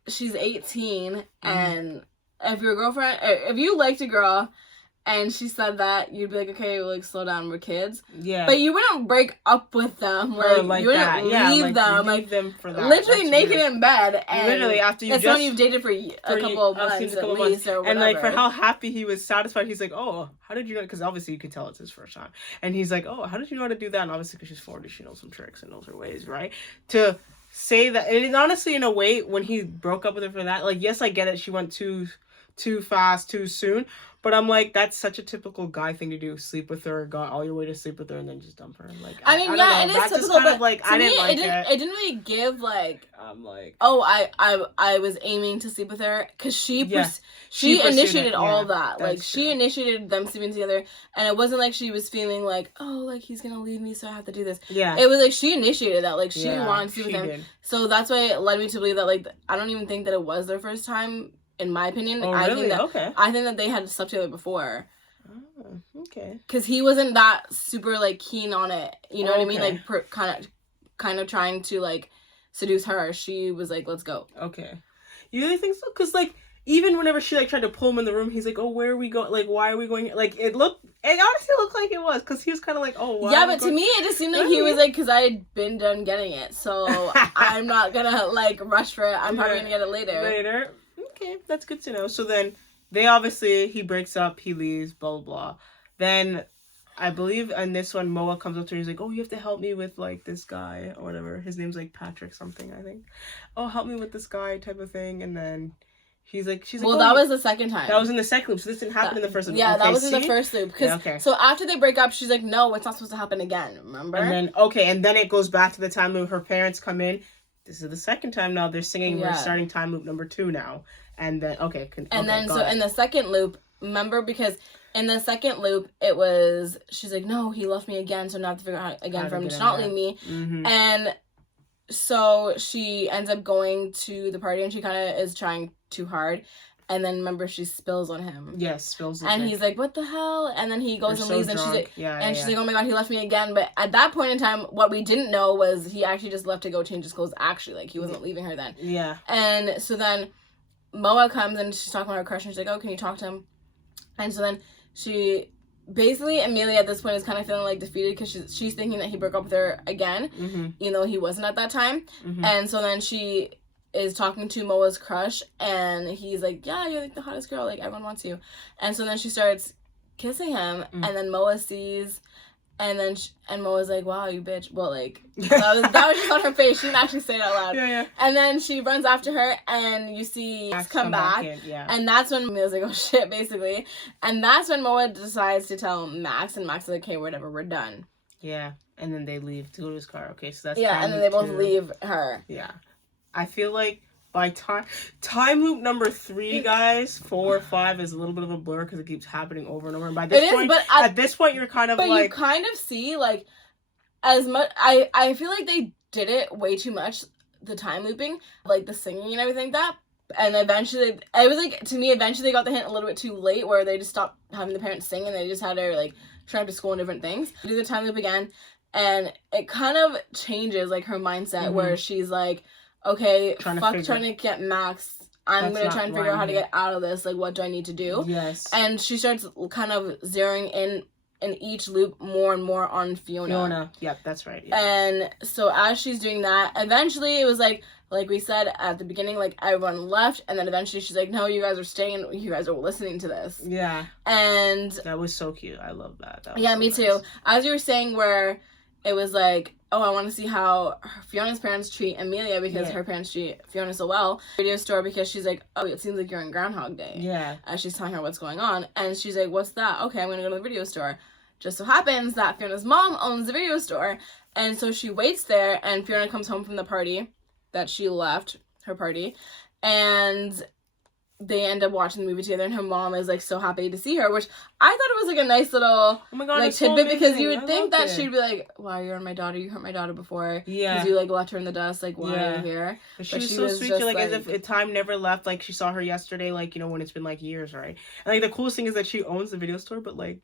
she's 18 and if your girlfriend, if you liked a girl and she said that, you'd be like, okay, like, slow down, we're kids. Yeah. But you wouldn't break up with them. Like you wouldn't leave them. Leave them for that. Literally naked in bed. And literally after it's someone you've dated for a couple of months at least, or whatever. And like, for how happy he was satisfied, he's like, oh, how did you know? Because obviously you could tell it's his first time. And he's like, oh, how did you know how to do that? And obviously because she's 40, she knows some tricks and knows her ways, right? To say that, and honestly, in a way, when he broke up with her for that, like, yes, I get it, she went too fast, too soon. But I'm like, that's such a typical guy thing to do. Sleep with her, go all your way to sleep with her, and then just dump her. Like, I mean, it is typical, but like, I didn't like it. It didn't really give like. I'm like. Oh, I was aiming to sleep with her because she initiated all that. Like, she initiated them sleeping together, and it wasn't like she was feeling like, oh, like he's gonna leave me, so I have to do this. Yeah. It was like she initiated that. Like, she wanted to sleep with him. Did. So that's why it led me to believe that, like, I don't even think that it was their first time. In my opinion, oh, really? I think that they had slept together before. Oh, okay. Because he wasn't that super like keen on it. You know what I mean? Like kind of trying to like seduce her. She was like, "Let's go." Okay. You really think so? Because like even whenever she like tried to pull him in the room, he's like, "Oh, where are we going? Like, why are we going?" Like it honestly looked like it was because he was kind of like, "Oh, why?" Yeah, but to me, it just seemed like he was like, because I had been done getting it, so I'm not gonna like rush for it. I'm probably gonna get it later. Okay, that's good to know. So then he breaks up, he leaves, blah, blah, blah. Then I believe in this one, Moa comes up to her, he's like, oh, you have to help me with like this guy or whatever. His name's like Patrick something, I think. Oh, help me with this guy type of thing. And then she's like, well, that was the second time. That was in the second loop. So this didn't happen in the first loop. Yeah, that was in the first loop. So after they break up, she's like, no, it's not supposed to happen again. Remember? And then it goes back to the time loop. Her parents come in. This is the second time now. They're singing. We're starting time loop number 2 now. And then, so in the second loop, remember, because in the second loop, it was, she's like, no, he left me again, so now I have to figure out again for him to not leave me. Mm-hmm. And so she ends up going to the party, and she kind of is trying too hard. And then, remember, she spills on him. Yes, spills on him. And he's like, what the hell? And then he goes leaves, and she's like, she's like, oh my god, he left me again. But at that point in time, what we didn't know was he actually just left to go change his clothes, actually. Like, he wasn't leaving her then. Yeah. And so then Moa comes, and she's talking about her crush, and she's like, oh, can you talk to him? And so then she... Basically, Amelia at this point is kind of feeling like defeated because she's thinking that he broke up with her again, even though he wasn't at that time. And so then she is talking to Moa's crush, and he's like, yeah, you're like the hottest girl, like everyone wants you. And so then she starts kissing him, and then Moa sees, and then and Moa's like, wow, you bitch. Well, like, that was just on her face. She didn't actually say it out loud. Yeah. And then she runs after her, and you see Max come back. And that's when Amelia's like, oh shit, basically. And that's when Moa decides to tell Max, and Max is like, okay, whatever, we're done. Yeah. And then they leave to go to his car. Okay, so that's and then they both leave her. Yeah. I feel like by time loop number 3, guys, 4 or 5 is a little bit of a blur because it keeps happening over and over. And by this point, at this point, you're kind of like... But you kind of see, like, as much... I feel like they did it way too much, the time looping, like the singing and everything like that. And eventually, it was like, to me, eventually they got the hint a little bit too late where they just stopped having the parents sing and they just had her, like, trying to school and different things. Do the time loop again, and it kind of changes, like, her mindset where she's like... Okay, trying to get Max. I'm going to try and figure out how to get out of this. Like, what do I need to do? Yes. And she starts kind of zeroing in each loop more and more on Fiona. Yep, that's right. Yeah. And so as she's doing that, eventually it was like we said at the beginning, like everyone left, and then eventually she's like, no, you guys are staying and you guys are listening to this. Yeah. And that was so cute. I love that. Yeah, so me nice. too. As you were saying, where it was like, oh, I want to see how Fiona's parents treat Amelia because her parents treat Fiona so well. Video store, because she's like, oh, it seems like you're on Groundhog Day. Yeah. As she's telling her what's going on. And she's like, what's that? Okay, I'm going to go to the video store. Just so happens that Fiona's mom owns the video store. And so she waits there, and Fiona comes home from the party that she left, her party. And they end up watching the movie together, and her mom is like so happy to see her, which I thought it was like a nice little like tidbit, because you would think that she'd be like, wow, you're my daughter, you hurt my daughter before, because you like left her in the dust, like why are you here? But she was so sweet, like as if time never left, like she saw her yesterday, like, you know, when it's been like years, right? And like the coolest thing is that she owns the video store, but like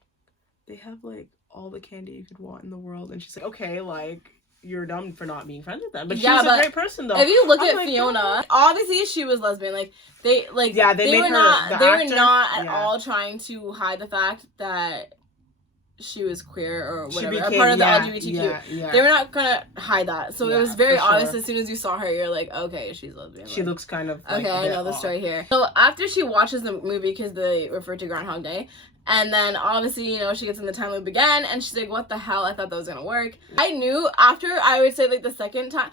they have like all the candy you could want in the world, and she's like, okay, like you're dumb for not being friends with them. But she was a great person, though. If you look at Fiona, obviously she was lesbian. Like they were not at all trying to hide the fact that she was queer or whatever, a part of the LGBTQ. They were not gonna hide that. So it was very obvious as soon as you saw her, you're like, okay, she's lesbian. She looks kind of like, okay, I know the story here. So after she watches the movie, because they refer to Groundhog Day, and then obviously, you know, she gets in the time loop again, and she's like, what the hell? I thought that was gonna work. I knew after, I would say like the second time,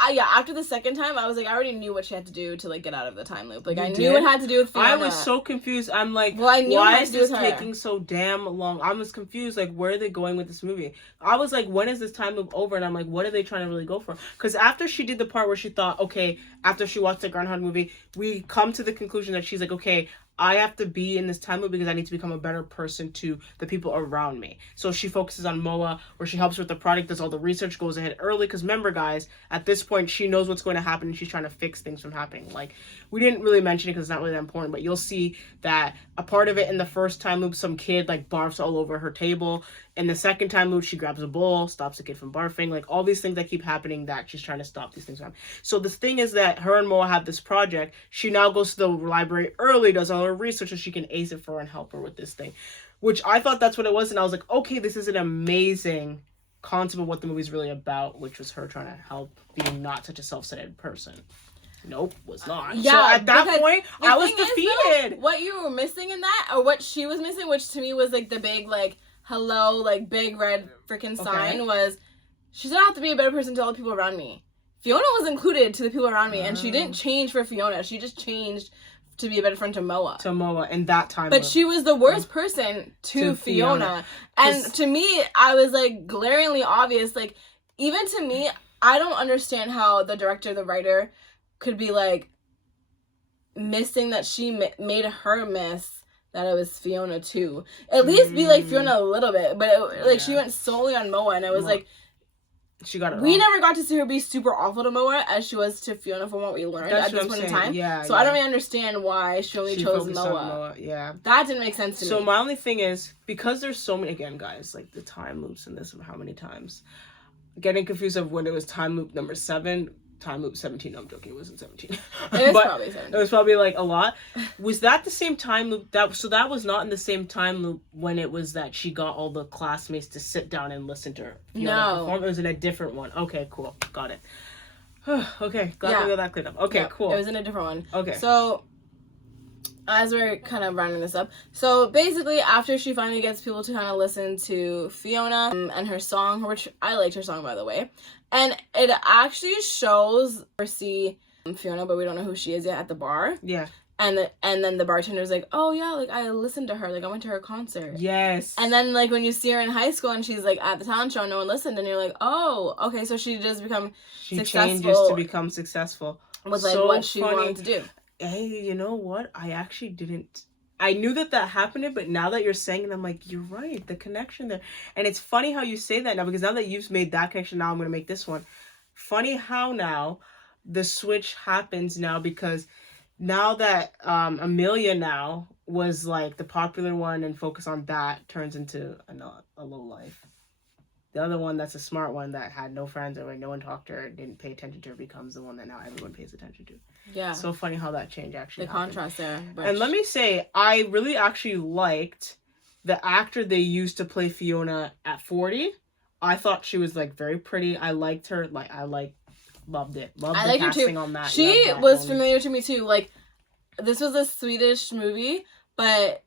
after the second time, I was like, I already knew what she had to do to like get out of the time loop. Like I knew it had to do with Fiona. I was so confused. I'm like, I knew why is this taking so damn long? I was confused. Like, where are they going with this movie? I was like, when is this time loop over? And I'm like, what are they trying to really go for? Because after she did the part where she thought, okay, after she watched the Groundhog movie, we come to the conclusion that she's like, okay, I have to be in this time loop because I need to become a better person to the people around me. So she focuses on Moa, where she helps with the project, does all the research, goes ahead early. Because remember, guys, at this point, she knows what's going to happen, and she's trying to fix things from happening. Like, we didn't really mention it because it's not really that important, but you'll see that a part of it in the first time loop, some kid, like, barfs all over her table. In the second time loop, she grabs a bowl, stops the kid from barfing. Like, all these things that keep happening that she's trying to stop these things from happening. So the thing is that her and Moa have this project. She now goes to the library early, does all her research so she can ace it for her and help her with this thing. Which I thought that's what it was. And I was like, okay, this is an amazing concept of what the movie's really about, which was her trying to help being not such a self-centered person. Nope, was not. Yeah, so at that point, I was defeated. Though, what you were missing in that, or what she was missing, which to me was like the big, like, hello, like, big red freaking sign, was she doesn't have to be a better person to all the people around me. Fiona was included to the people around me, and she didn't change for Fiona. She just changed to be a better friend to Moa. In that time. But she was the worst person to Fiona. And to me, I was like glaringly obvious. Like, even to me, I don't understand how the director, the writer, could be like missing that she made her miss that it was Fiona too. At least be like Fiona a little bit. But she went solely on Moa, and I was like, she got it wrong. We never got to see her be super awful to Moa as she was to Fiona from what we learned at this point in time. So I don't really understand why she only chose Moa. Yeah. That didn't make sense to me. So my only thing is, because there's so many, again, guys, like the time loops in this, how many times, getting confused of when it was time loop number 7, time loop 17. No, I'm joking, it wasn't 17. It was probably 17. It was probably like a lot. Was that the same time loop? So that was not in the same time loop when it was that she got all the classmates to sit down and listen to her perform? It was in a different one. Okay, cool. Got it. Okay, glad we got that cleared up. Okay, cool. It was in a different one. Okay. So, as we're kind of rounding this up, so basically after she finally gets people to kind of listen to Fiona and her song, which I liked her song, by the way, and it actually shows or see Fiona, but we don't know who she is yet, at the bar. Yeah. And then the bartender's like, oh yeah, like I listened to her, like I went to her concert. Yes. And then like when you see her in high school and she's like at the talent show, no one listened, and you're like, oh, okay, so she just changes to become successful with like what she wanted to do. Hey, you know what? I actually didn't. I knew that happened, but now that you're saying it, I'm like, you're right, the connection there. And it's funny how you say that now, because now that you've made that connection, now I'm going to make this one. Funny how now the switch happens now, because now that Amelia now was like the popular one and focus on that turns into a low life. The other one that's a smart one that had no friends or no one talked to her, didn't pay attention to her, becomes the one that now everyone pays attention to. Yeah. So funny how that change actually happened. Contrast there. And let me say, I really actually liked the actor they used to play Fiona at 40, I thought she was like very pretty. I liked her. Like loved it. Loved the casting on that. She was familiar to me too. Like, this was a Swedish movie, but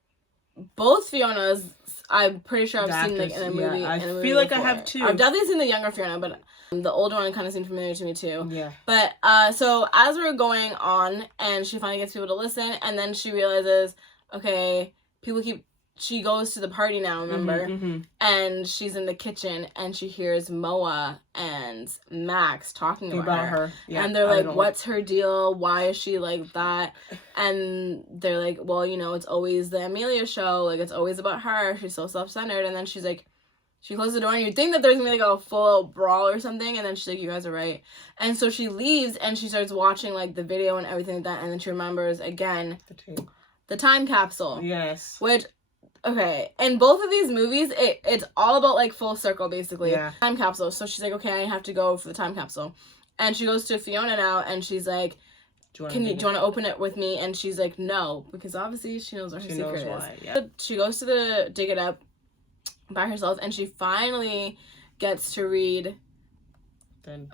both Fionas, I'm pretty sure I've seen like in a movie. I feel like before. I have too. I've definitely seen the younger Fiona, but the older one kind of seemed familiar to me too. Yeah. But so as we're going on, and she finally gets people to listen, and then she realizes, okay, she goes to the party now, remember? And she's in the kitchen, and she hears Moa and Max talking about her. Yeah, and they're like, what's her deal? Why is she like that? And they're like, well, it's always the Amelia show. Like, it's always about her. She's so self-centered. And then she's like, she closes the door, and you think that there's gonna be like a full brawl or something, and then she's like, you guys are right. And so she leaves, and she starts watching like the video and everything like that, and then she remembers again the time capsule. Yes. Which, okay, in both of these movies, it's all about like full circle basically. Yeah. Time capsule. So she's like, okay, I have to go for the time capsule, and she goes to Fiona now, and she's like, do you want to open it with me? And she's like, no, because obviously she knows what her secret is. Yeah. She goes to dig it up by herself, and she finally gets to read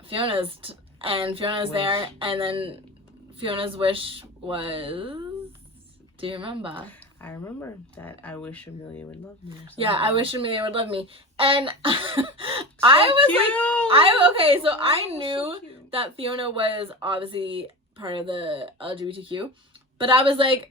Fiona's and Fiona's wish. There, and then Fiona's wish was, do you remember? I remember that I wish Amelia would love me. Yeah, I wish Amelia would love me. And I knew that Fiona was obviously part of the LGBTQ, but I was like,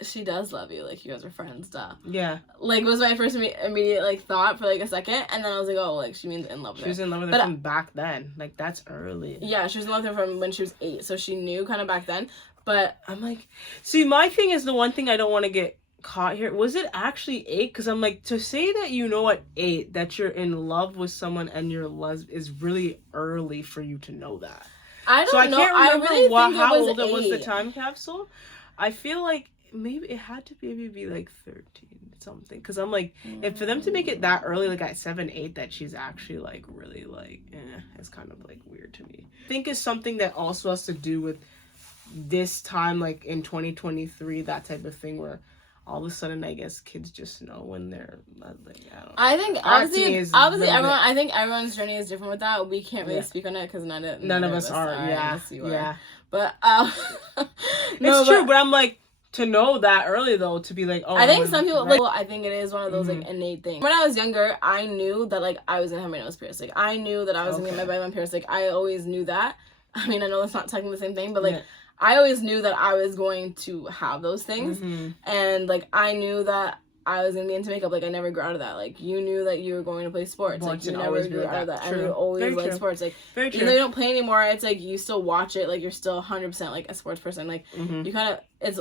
she does love you, like, you guys are friends, duh. Yeah. Like, was my first immediate, like, thought for, like, a second, and then I was like, oh, like, she means in love with her. She was in love with her from back then. Like, that's early. Yeah, she was in love with her from when she was 8, so she knew kind of back then, but I'm like, see, my thing is the one thing I don't want to get caught here. Was it actually 8? Because I'm like, to say that at 8 that you're in love with someone and you're is really early for you to know that. I don't know. Can't remember how old 8. It was the time capsule. I feel like maybe it had to be like 13 something, because I'm like, if for them to make it that early, like at 7, 8, that she's actually like really like it's kind of like weird to me. I think it's something that also has to do with this time, like in 2023, that type of thing where all of a sudden, I guess kids just know when they're like, I think obviously everyone. I think everyone's journey is different with that. We can't really speak on it because none of us are. Yeah. But it's true. But I'm like, to know that early though, to be like, oh, I think some people like. I think it is one of those like innate things. When I was younger, I knew that like I was gonna have my nose pierced. Like, I knew that I was gonna get my belly pierced. Like, I always knew that. I mean, I know that's not technically the same thing, but like. Yeah. I always knew that I was going to have those things, and like I knew that I was gonna be into makeup. Like, I never grew out of that. Like, you knew that you were going to play sports. Like, you never grew out of that, and you always like sports. Like, even though you don't play anymore, it's like you still watch it. Like, you're still 100% like a sports person. Like, you kind of.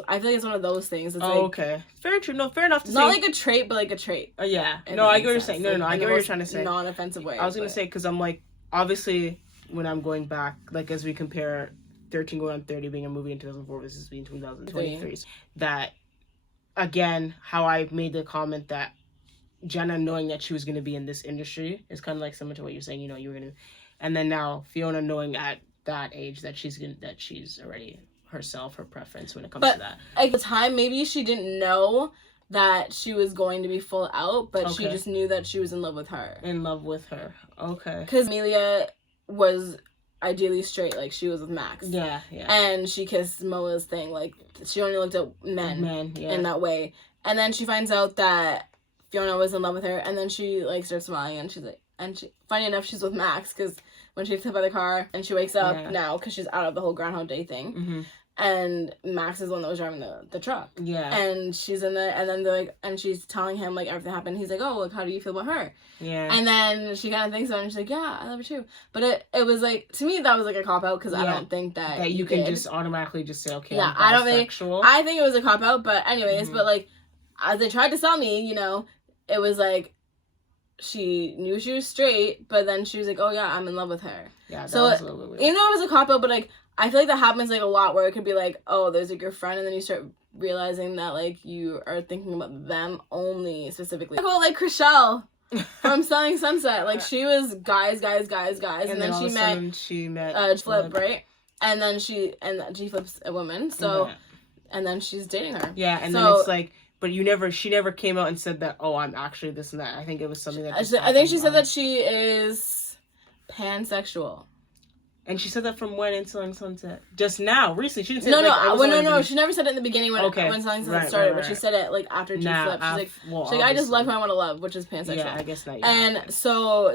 I feel like it's one of those things. It's okay. Very true. No, fair enough to say. Not like a trait, but like a trait. Yeah. No, I get what you're saying. No, I get what you're trying to say. Non-offensive way. I was gonna say, because I'm like, obviously, when I'm going back, like as we compare 13 going on 30 being a movie in 2004 versus being 2023, that again, how I made the comment that Jenna knowing that she was going to be in this industry is kind of like similar to what you're saying, you were going to, and then now Fiona knowing at that age that she's already herself, her preference when it comes to that. At the time, maybe she didn't know that she was going to be full out, but she just knew that she was in love with her. Okay. Because Amelia was ideally straight, like she was with Max. Yeah. And she kissed Moa's thing, like she only looked at men in that way. And then she finds out that Fiona was in love with her, and then she like starts smiling, and she's like, funny enough, she's with Max, because when she gets hit by the car, and she wakes up now, because she's out of the whole Groundhog Day thing. And Max is the one that was driving the truck. Yeah. And she's in there, and then they're like, and she's telling him like everything happened. He's like, oh, like, how do you feel about her? Yeah. And then she kind of thinks about it, and she's like, yeah, I love her too. But it was like, to me, that was like a cop out, because I don't think that you can just automatically just say, okay, yeah, I don't think. I think it was a cop out, but anyways, but like, as they tried to sell me, it was like, she knew she was straight, but then she was like, oh yeah, I'm in love with her. Yeah. That was a little bit weird. Even though it was a cop out, but like, I feel like that happens like a lot, where it could be like, oh, there's like your friend, and then you start realizing that like you are thinking about them only specifically. Like Chriselle from Selling Sunset, like she was guys, and then she met Flip, right? And then G Flip's a woman, so and then she's dating her. Yeah, and then it's like but she never came out and said that, oh, I'm actually this and that. I think it was something that I think she said that she is pansexual. And she said that from when in Selling Sunset? Just now, recently. She didn't say No. She never said it in the beginning when Selling Sunset started, but she said it like after G flipped. She's like, I just love who I want to love, which is pansexual. Yeah, I guess not. And so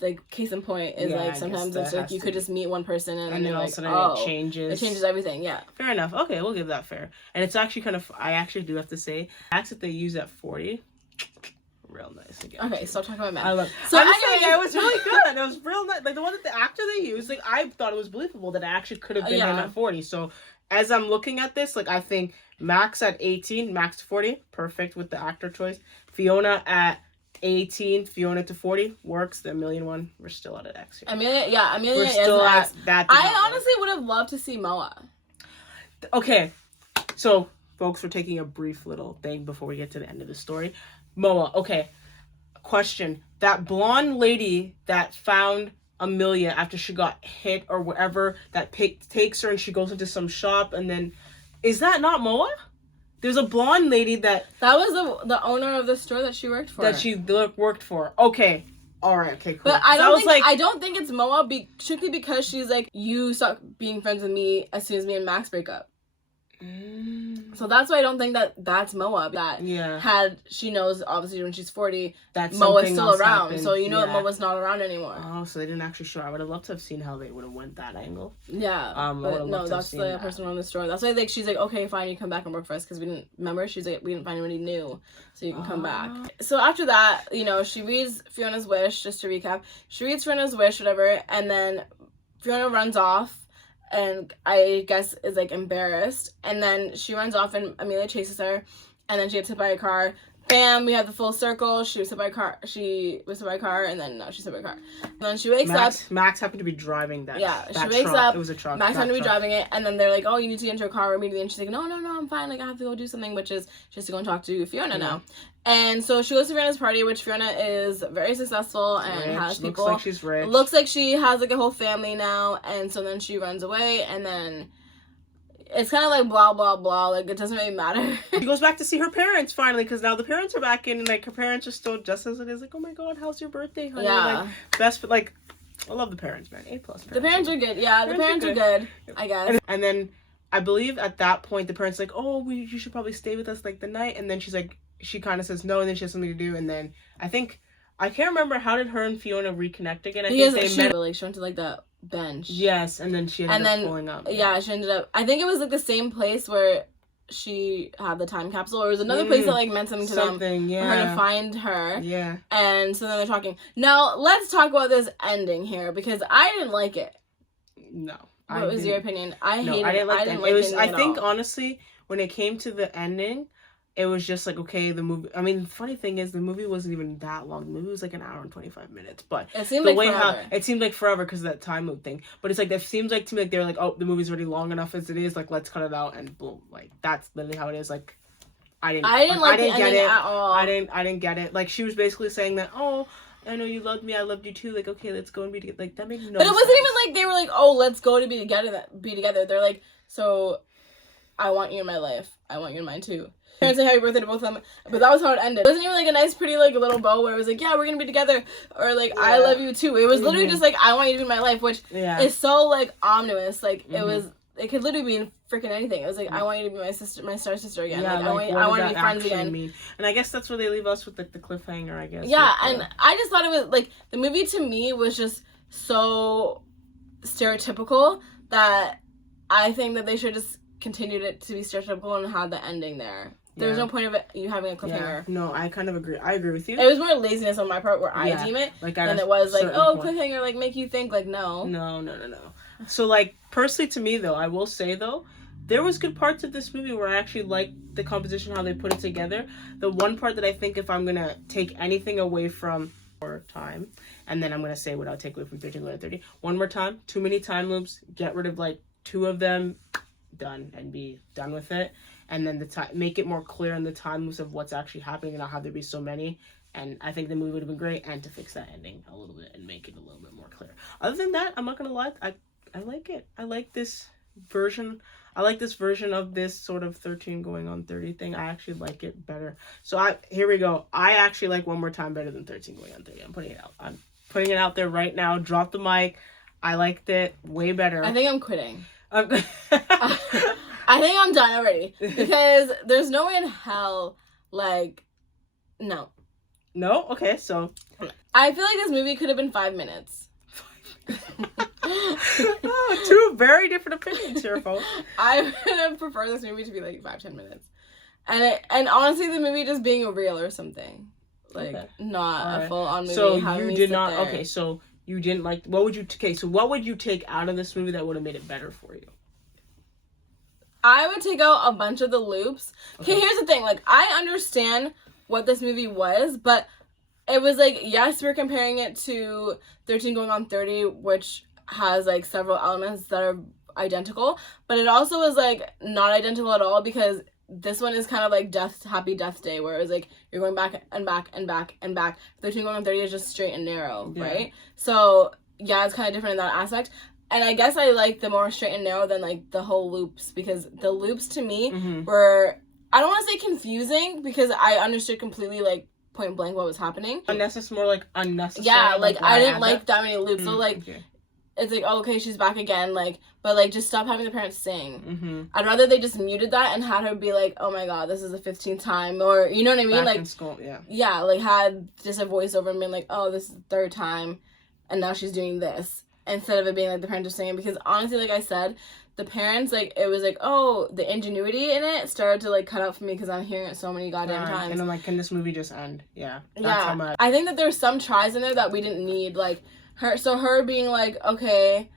like case in point is like sometimes it's like you could just meet one person and then like, it changes. It changes everything. Yeah. Fair enough. Okay, we'll give that fair. And it's actually I actually do have to say, the acts that they use at 40, real nice again. Okay, stop talking about men. I love. So it was really good. It was real nice. Like the one that the actor they used, like I thought it was believable that it actually could have been him at 40. So as I'm looking at this, like I think Max at 18, Max to 40, perfect with the actor choice. Fiona at 18, Fiona to 40 works. The Amelia one, we're still at an X here. Amelia we're still at that. I honestly would have loved to see Moa. Okay, so folks, we're taking a brief little thing before we get to the end of the story. Moa, okay. Question. That blonde lady that found Amelia after she got hit or whatever, that takes her and she goes into some shop and then... Is that not Moa? There's a blonde lady that was the owner of the store that she worked for. That she worked for. Okay. Alright, okay, cool. But I don't think it's Moa strictly because she's like, you stop being friends with me as soon as me and Max break up. So that's why I don't think that's Moa. She knows obviously when she's 40 that Moa's still around. Happened. So that Moa's not around anymore. Oh, so they didn't actually show. I would have loved to have seen how they would have went that angle. Yeah. But no, that's the person on the store. That's why she's like, okay, fine, you come back and work for us because we didn't remember. She's like, we didn't find anybody new, so you can come back. So after that, she reads Fiona's wish. Just to recap, she reads Fiona's wish, whatever, and then Fiona runs off. And I guess is like embarrassed, and then she runs off, and Amelia chases her, and then she gets hit by a car. Bam! We have the full circle. She was hit by a car. And then no, she's hit by a car. And then she wakes up. Max happened to be driving that. Yeah, she wakes up. It was a truck. Max happened to be driving it, and then they're like, "Oh, you need to get into a car immediately." And she's like, "No, I'm fine. Like I have to go do something," which is she has to go and talk to Fiona now. And so she goes to Fiona's party, which Fiona is very successful and has people. Looks like she's rich. Looks like she has like a whole family now, and so then she runs away, and then. It's kind of like blah, blah, blah. Like, it doesn't really matter. She goes back to see her parents, finally, because now the parents are back in, and, like, her parents are still just as it is. Like, oh, my God, how's your birthday, honey? Yeah. Like, I love the parents, man. A+. The parents are good. Yeah, the parents are good, I guess. And then, I believe at that point, the parents are like, oh, you should probably stay with us, like, the night. And then she's like, she kind of says no, and then she has something to do. And then, I can't remember, how did her and Fiona reconnect again? I think they met. She went to, like, the bench. Yes, and then she ended up pulling up. Yeah, she ended up. I think it was like the same place where she had the time capsule, or it was another place that like meant something to them. For her to find her. Yeah. And so then they're talking. Now let's talk about this ending here because I didn't like it. No. What was your opinion? I didn't like it. I think honestly, when it came to the ending, it was just like, okay, the movie... I mean, the funny thing is, the movie wasn't even that long. The movie was like an hour and 25 minutes. But it seemed forever. It seemed like forever because of that time loop thing. But it's like, it seems like to me like they were like, oh, the movie's already long enough as it is. Like, let's cut it out and boom. Like, that's literally how it is. Like, I didn't get it at all. I didn't get it. Like, she was basically saying that, oh... I know you loved me. I loved you too. Like, okay, let's go and be together. Like, that made no sense. But it wasn't even like they were like, oh, let's go to be together. They're like, so, I want you in my life. I want you in mine too. Parents say happy birthday to both of them. But that was how it ended. It wasn't even like a nice, pretty, like, little bow where it was like, yeah, we're gonna be together. Or like, I love you too. It was literally just like, I want you to be in my life, which is so like ominous. Like, it could literally mean freaking anything. It was like, I want you to be my sister, my star sister again. Yeah, like, I want to be friends again. Mean? And I guess that's where they leave us with like the cliffhanger, I guess. Yeah, and I just thought it was like, the movie to me was just so stereotypical that I think that they should just continued it to be stereotypical and had the ending there. There was no point of you having a cliffhanger. Yeah. No, I kind of agree. I agree with you. It was more laziness on my part where I deem it than it was like, oh, cliffhanger, like, make you think, like, no. No. So, like, personally to me, though, I will say, though, there was good parts of this movie where I actually liked the composition, how they put it together. The one part that I think if I'm going to take anything away from time, and then I'm going to say what I'll take away from 13 to 30. One more time, too many time loops, get rid of, like, 2 of them, done, and be done with it. And then make it more clear in the time loops of what's actually happening and not have there be so many. And I think the movie would have been great, and to fix that ending a little bit and make it a little bit more clear. Other than that, I'm not going to lie, I like it. I like this version. I like this version of this sort of 13 going on 30 thing. I actually like it better. So here we go. I actually like One More Time better than 13 going on 30. I'm putting it out there right now. Drop the mic. I liked it way better. I think I'm quitting. I think I'm done already. Because there's no way in hell, like, no. No? Okay, so. I feel like this movie could have been 5 minutes. Two very different opinions here, folks. I would have preferred this movie to be like 5-10 minutes. And honestly, the movie just being a reel or something. Like, not a full-on movie. So you did not, okay, so you didn't like, what would you take out of this movie that would have made it better for you? I would take out a bunch of the loops. Okay, here's the thing. Like, I understand what this movie was, but it was like, yes, we're comparing it to 13 going on 30, which has like several elements that are identical, but it also was like not identical at all, because this one is kind of like Happy Death Day, where it was like you're going back and back and back and back. 13 going on 30 is just straight and narrow, right? So yeah, it's kind of different in that aspect. And I guess I like the more straight and narrow than like the whole loops, because the loops to me were, I don't want to say confusing, because I understood completely like point blank what was happening. More like unnecessary. Yeah, like I didn't like that many loops. So like it's like, oh, okay, she's back again, like, but like just stop having the parents sing. I'd rather they just muted that and had her be like, oh my god, this is the 15th time, or you know what I mean, back like in school, yeah, like had just a voiceover and being like, oh, this is the 3rd time and now she's doing this, instead of it being like the parents are singing. Because honestly, like I said, the parents, like, it was like, oh, the ingenuity in it started to like cut out for me, because I'm hearing it so many goddamn times. And I'm like, can this movie just end? Yeah. That's how much. I think that there's some tries in there that we didn't need, like her being like, okay,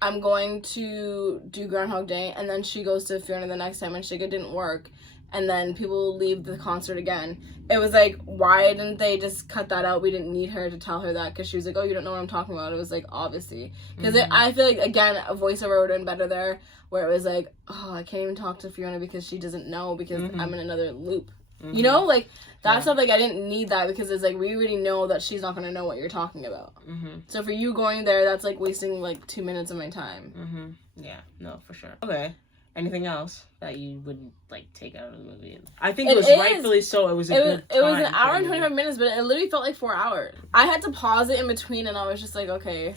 I'm going to do Groundhog Day, and then she goes to Fiona the next time and she's like, it didn't work, and then people leave the concert again. It was like, why didn't they just cut that out? We didn't need her to tell her that, because she was like, oh, you don't know what I'm talking about. It was like, obviously, because I feel like, again, a voiceover would have been better there, where it was like, oh, I can't even talk to Fiona because she doesn't know, because I'm in another loop. You know, like that stuff. Like, I didn't need that, because it's like, we already know that she's not gonna know what you're talking about. So for you going there, that's like wasting like 2 minutes of my time. Yeah, no, for sure. Okay, anything else that you would like take out of the movie? I think it was rightfully so. It was an hour and 25 minutes, but it literally felt like 4 hours. I had to pause it in between, and I was just like, okay,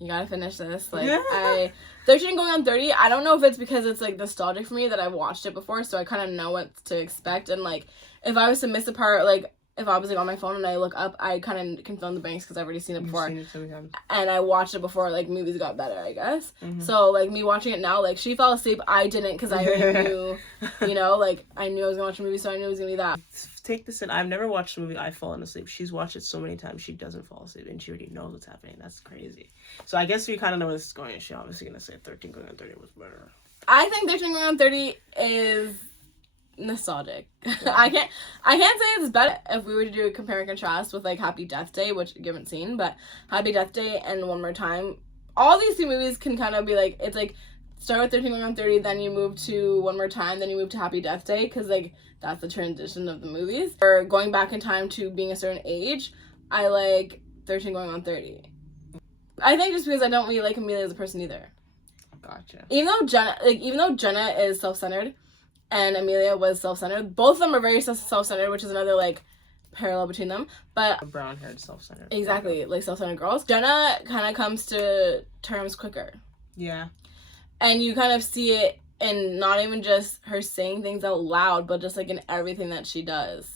you gotta finish this. Like, 13 going on 30, I don't know if it's because it's like nostalgic for me that I've watched it before, so I kind of know what to expect. And like, if I was to miss a part, like if I was like on my phone and I look up, I kind of can fill in the blanks, because I've already seen it before. You've seen it so many times. And I watched it before like movies got better, I guess. So like me watching it now, like she fell asleep, I didn't, because I already knew, you know, like I knew I was gonna watch a movie, so I knew it was gonna be that. Take this in. I've never watched a movie I've fallen asleep. She's watched it so many times she doesn't fall asleep, and she already knows what's happening. That's crazy. So I guess we kind of know where this is going, and she's obviously gonna say 13 going on 30 was better. I think 13 going on 30 is nostalgic. I can't say it's better. If we were to do a compare and contrast with like Happy Death Day, which you haven't seen, but Happy Death Day and One More Time, all these two movies can kind of be like, it's like start with 13 going on 30, then you move to One More Time, then you move to Happy Death Day, because like that's the transition of the movies. Or going back in time to being a certain age, I like 13 going on 30. I think just because I don't really like Amelia as a person either. Gotcha. Even though Jenna is self-centered and Amelia was self-centered, both of them are very self-centered, which is another like parallel between them. But brown-haired self-centered. Exactly, like self-centered girls. Jenna kind of comes to terms quicker. Yeah. And you kind of see it in not even just her saying things out loud, but just like in everything that she does.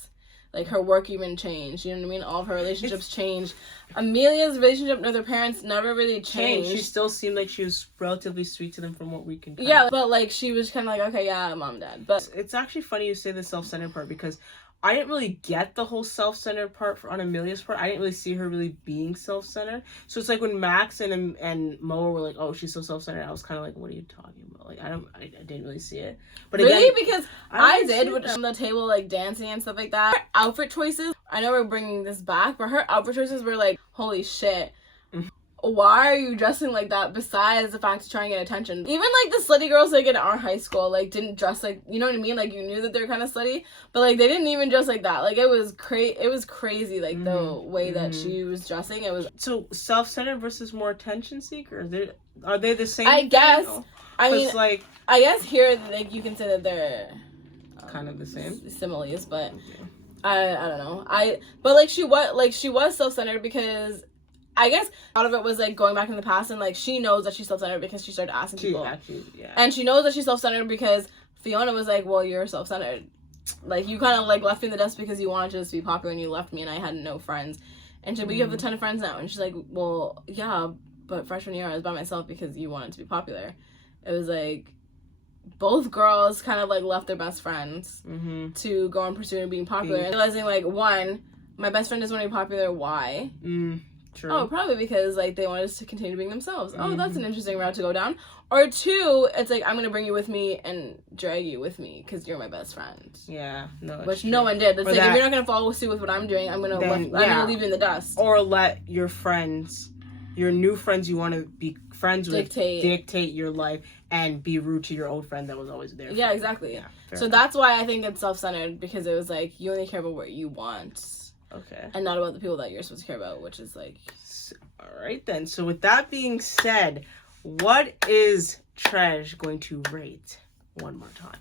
Like her work even changed, you know what I mean? All of her relationships changed. Amelia's relationship with her parents never really changed. She still seemed like she was relatively sweet to them from what we can but like she was kind of like, okay, yeah, mom, dad. But it's actually funny you say the self-centered part, because I didn't really get the whole self-centered part on Amelia's part. I didn't really see her really being self-centered. So it's like when Max and Moa were like, oh, she's so self-centered, I was kind of like, what are you talking about? Like, I didn't really see it. But really? Again, because I did with on the table, like, dancing and stuff like that. Her outfit choices, I know we're bringing this back, but her outfit choices were like, holy shit. Why are you dressing like that, besides the fact of trying to get attention? Even like the slutty girls like in our high school like didn't dress like, you know what I mean, like you knew that they're kind of slutty, but like they didn't even dress like that. Like it was crazy like the way that she was dressing. It was so self-centered versus more attention seeker. Are they the same I thing? guess I mean, like, I guess here, like, you can say that they're kind of the same similes, but I don't know. But like she was self-centered because I guess a lot of it was like going back in the past, and like she knows that she's self-centered because she started asking people. Yeah. And she knows that she's self-centered because Fiona was like, well, you're self-centered. Like, you kind of like left me in the dust because you wanted to just be popular and you left me and I had no friends. And she's like, but you have a ton of friends now. And she's like, well, yeah, but freshman year I was by myself because you wanted to be popular. It was like both girls kind of like left their best friends to go and pursue being popular. And realizing like, one, my best friend doesn't want to be popular. Why? True. Oh, probably because like they wanted us to continue being themselves. Oh, that's an interesting route to go down. Or two, it's like, I'm gonna bring you with me and drag you with me because you're my best friend. Yeah, no. Which true. no one did. It's like, if you're not gonna follow suit with what I'm doing, I'm gonna leave you in the dust. Or let your friends, your new friends you want to be friends with, dictate your life and be rude to your old friend that was always there. Yeah, exactly. Yeah, so that's why I think it's self-centered, because it was like, you only care about what you want. Okay. And not about the people that you're supposed to care about, which is like... All right, then. So with that being said, what is Tresh going to rate one more time?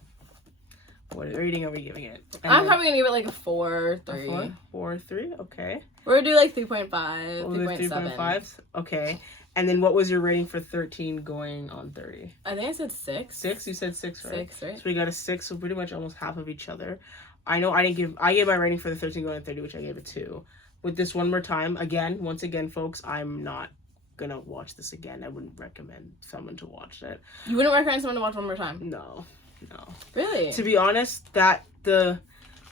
What rating are we giving it? I'm probably going to give it like a 4, 3. 4, 3? Okay. We're going to do like 3.5, 3.7. 3.5? Okay. And then what was your rating for 13 going on 30? I think I said 6. 6? You said 6, right? 6, right? So we got a 6, so pretty much almost half of each other. I know I gave my rating for the 13 going on 30, which I gave it 2. With this one more time, once again, folks, I'm not gonna watch this again. I wouldn't recommend someone to watch it. You wouldn't recommend someone to watch one more time? No. Really? To be honest, that the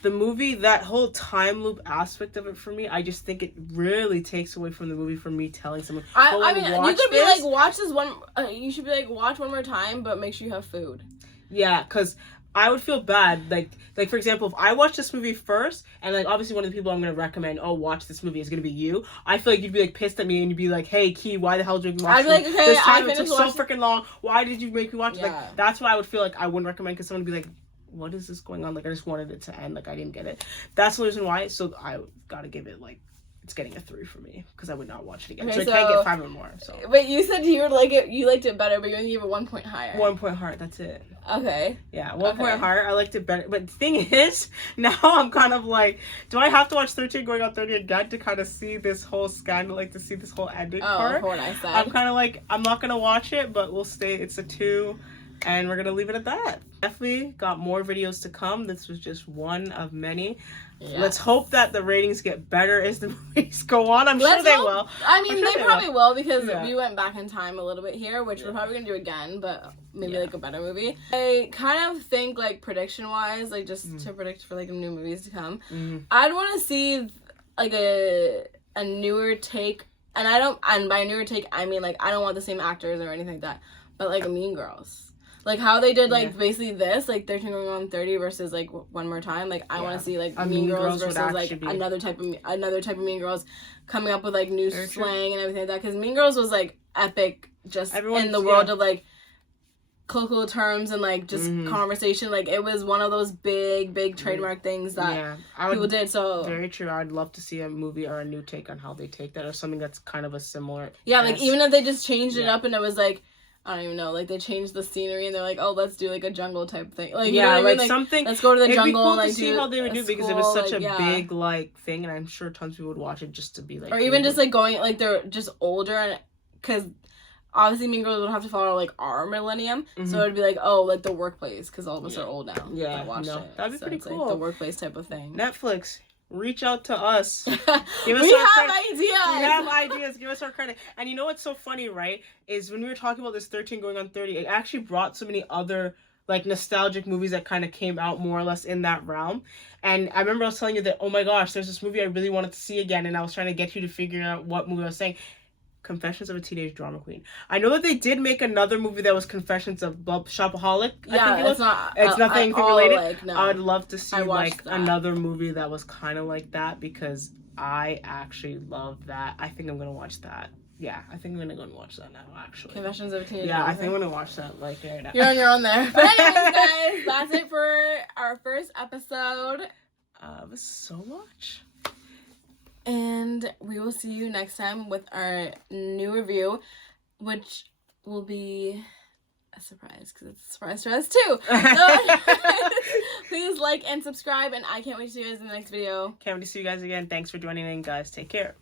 movie, that whole time loop aspect of it for me, I just think it really takes away from the movie for me telling someone. I mean, you could be like, watch this one. You should be like, watch one more time, but make sure you have food. Yeah, because I would feel bad, like for example, if I watch this movie first, and like obviously one of the people I'm gonna recommend, watch this movie, is gonna be you. I feel like you'd be like pissed at me, and you'd be like, hey, Key, why the hell did you watch? I'd be like, okay, this time it took so freaking long. Why did you make me watch it? Yeah. Like, that's why I would feel like I wouldn't recommend, because someone would be like, what is this going on? Like, I just wanted it to end. Like, I didn't get it. That's the reason why. So I gotta give it like, it's getting a 3 for me, because I would not watch it again. Okay, so I can't get 5 or more. So. But you said you would like it. You liked it better, but you're gonna give it 1 point higher. 1 point higher. That's it. Okay. Yeah, 1 point higher. I liked it better. But the thing is, now I'm kind of like, do I have to watch 13 going on 30 again to kind of see this whole scandal, like to see this whole ending part? What I said. I'm kind of like, I'm not gonna watch it, but we'll stay. It's a 2. And we're gonna leave it at that. Definitely got more videos to come. This was just one of many. Yes. Let's hope that the ratings get better as the movies go on. I'm sure they will. I mean, they probably will, because we went back in time a little bit here, which we're probably gonna do again, but maybe like a better movie. I kind of think like prediction-wise, like just to predict for like new movies to come, I'd want to see like a newer take, and by newer take I mean like I don't want the same actors or anything like that, but like a Mean Girls. Like how they did like basically this, like 13 going on 30 versus like One More Time. Like I want to see like Mean Girls versus like another type of Mean Girls coming up with like new slang and everything like that. Because Mean Girls was like epic, just in the world of like colloquial terms and like just conversation. Like it was one of those big trademark things that people did. So very true. I'd love to see a movie or a new take on how they take that, or something that's kind of a similar. Yeah, like even if they just changed it up and it was like, I don't even know, like they changed the scenery and they're like, oh, let's do like a jungle type thing. Like, you know what I mean? Like something. Let's go to the jungle. It'd be cool to see how they would do, because it was such a big like thing, and I'm sure tons of people would watch it just to be like. Or even just like going, like they're just older, and because obviously Mean Girls would have to follow like our millennium, so it'd be like, oh, like the workplace, because all of us are old now. Yeah, that'd be pretty cool. Like the workplace type of thing. Netflix. Reach out to us. We have ideas. Give us our credit. And you know what's so funny, right? Is when we were talking about this 13 going on 30, it actually brought so many other like nostalgic movies that kind of came out more or less in that realm. And I remember I was telling you that, oh my gosh, there's this movie I really wanted to see again, and I was trying to get you to figure out what movie I was saying. Confessions of a Teenage Drama Queen. I know that they did make another movie that was Confessions of Shopaholic. Yeah, I think it's nothing related. Like, no. I would love to see like another movie that was kind of like that, because I actually love that. I think I'm gonna watch that. Yeah, I think I'm gonna go and watch that now. Actually, Confessions of a Teenage. Yeah, I think I'm gonna watch that like right now. You're on your own there. But anyways, guys, that's it for our first episode of SOWatch. And we will see you next time with our new review, which will be a surprise because it's a surprise to us too. So, please like and subscribe, and I can't wait to see you guys in the next video. Can't wait to see you guys again. Thanks for joining in, guys. Take care.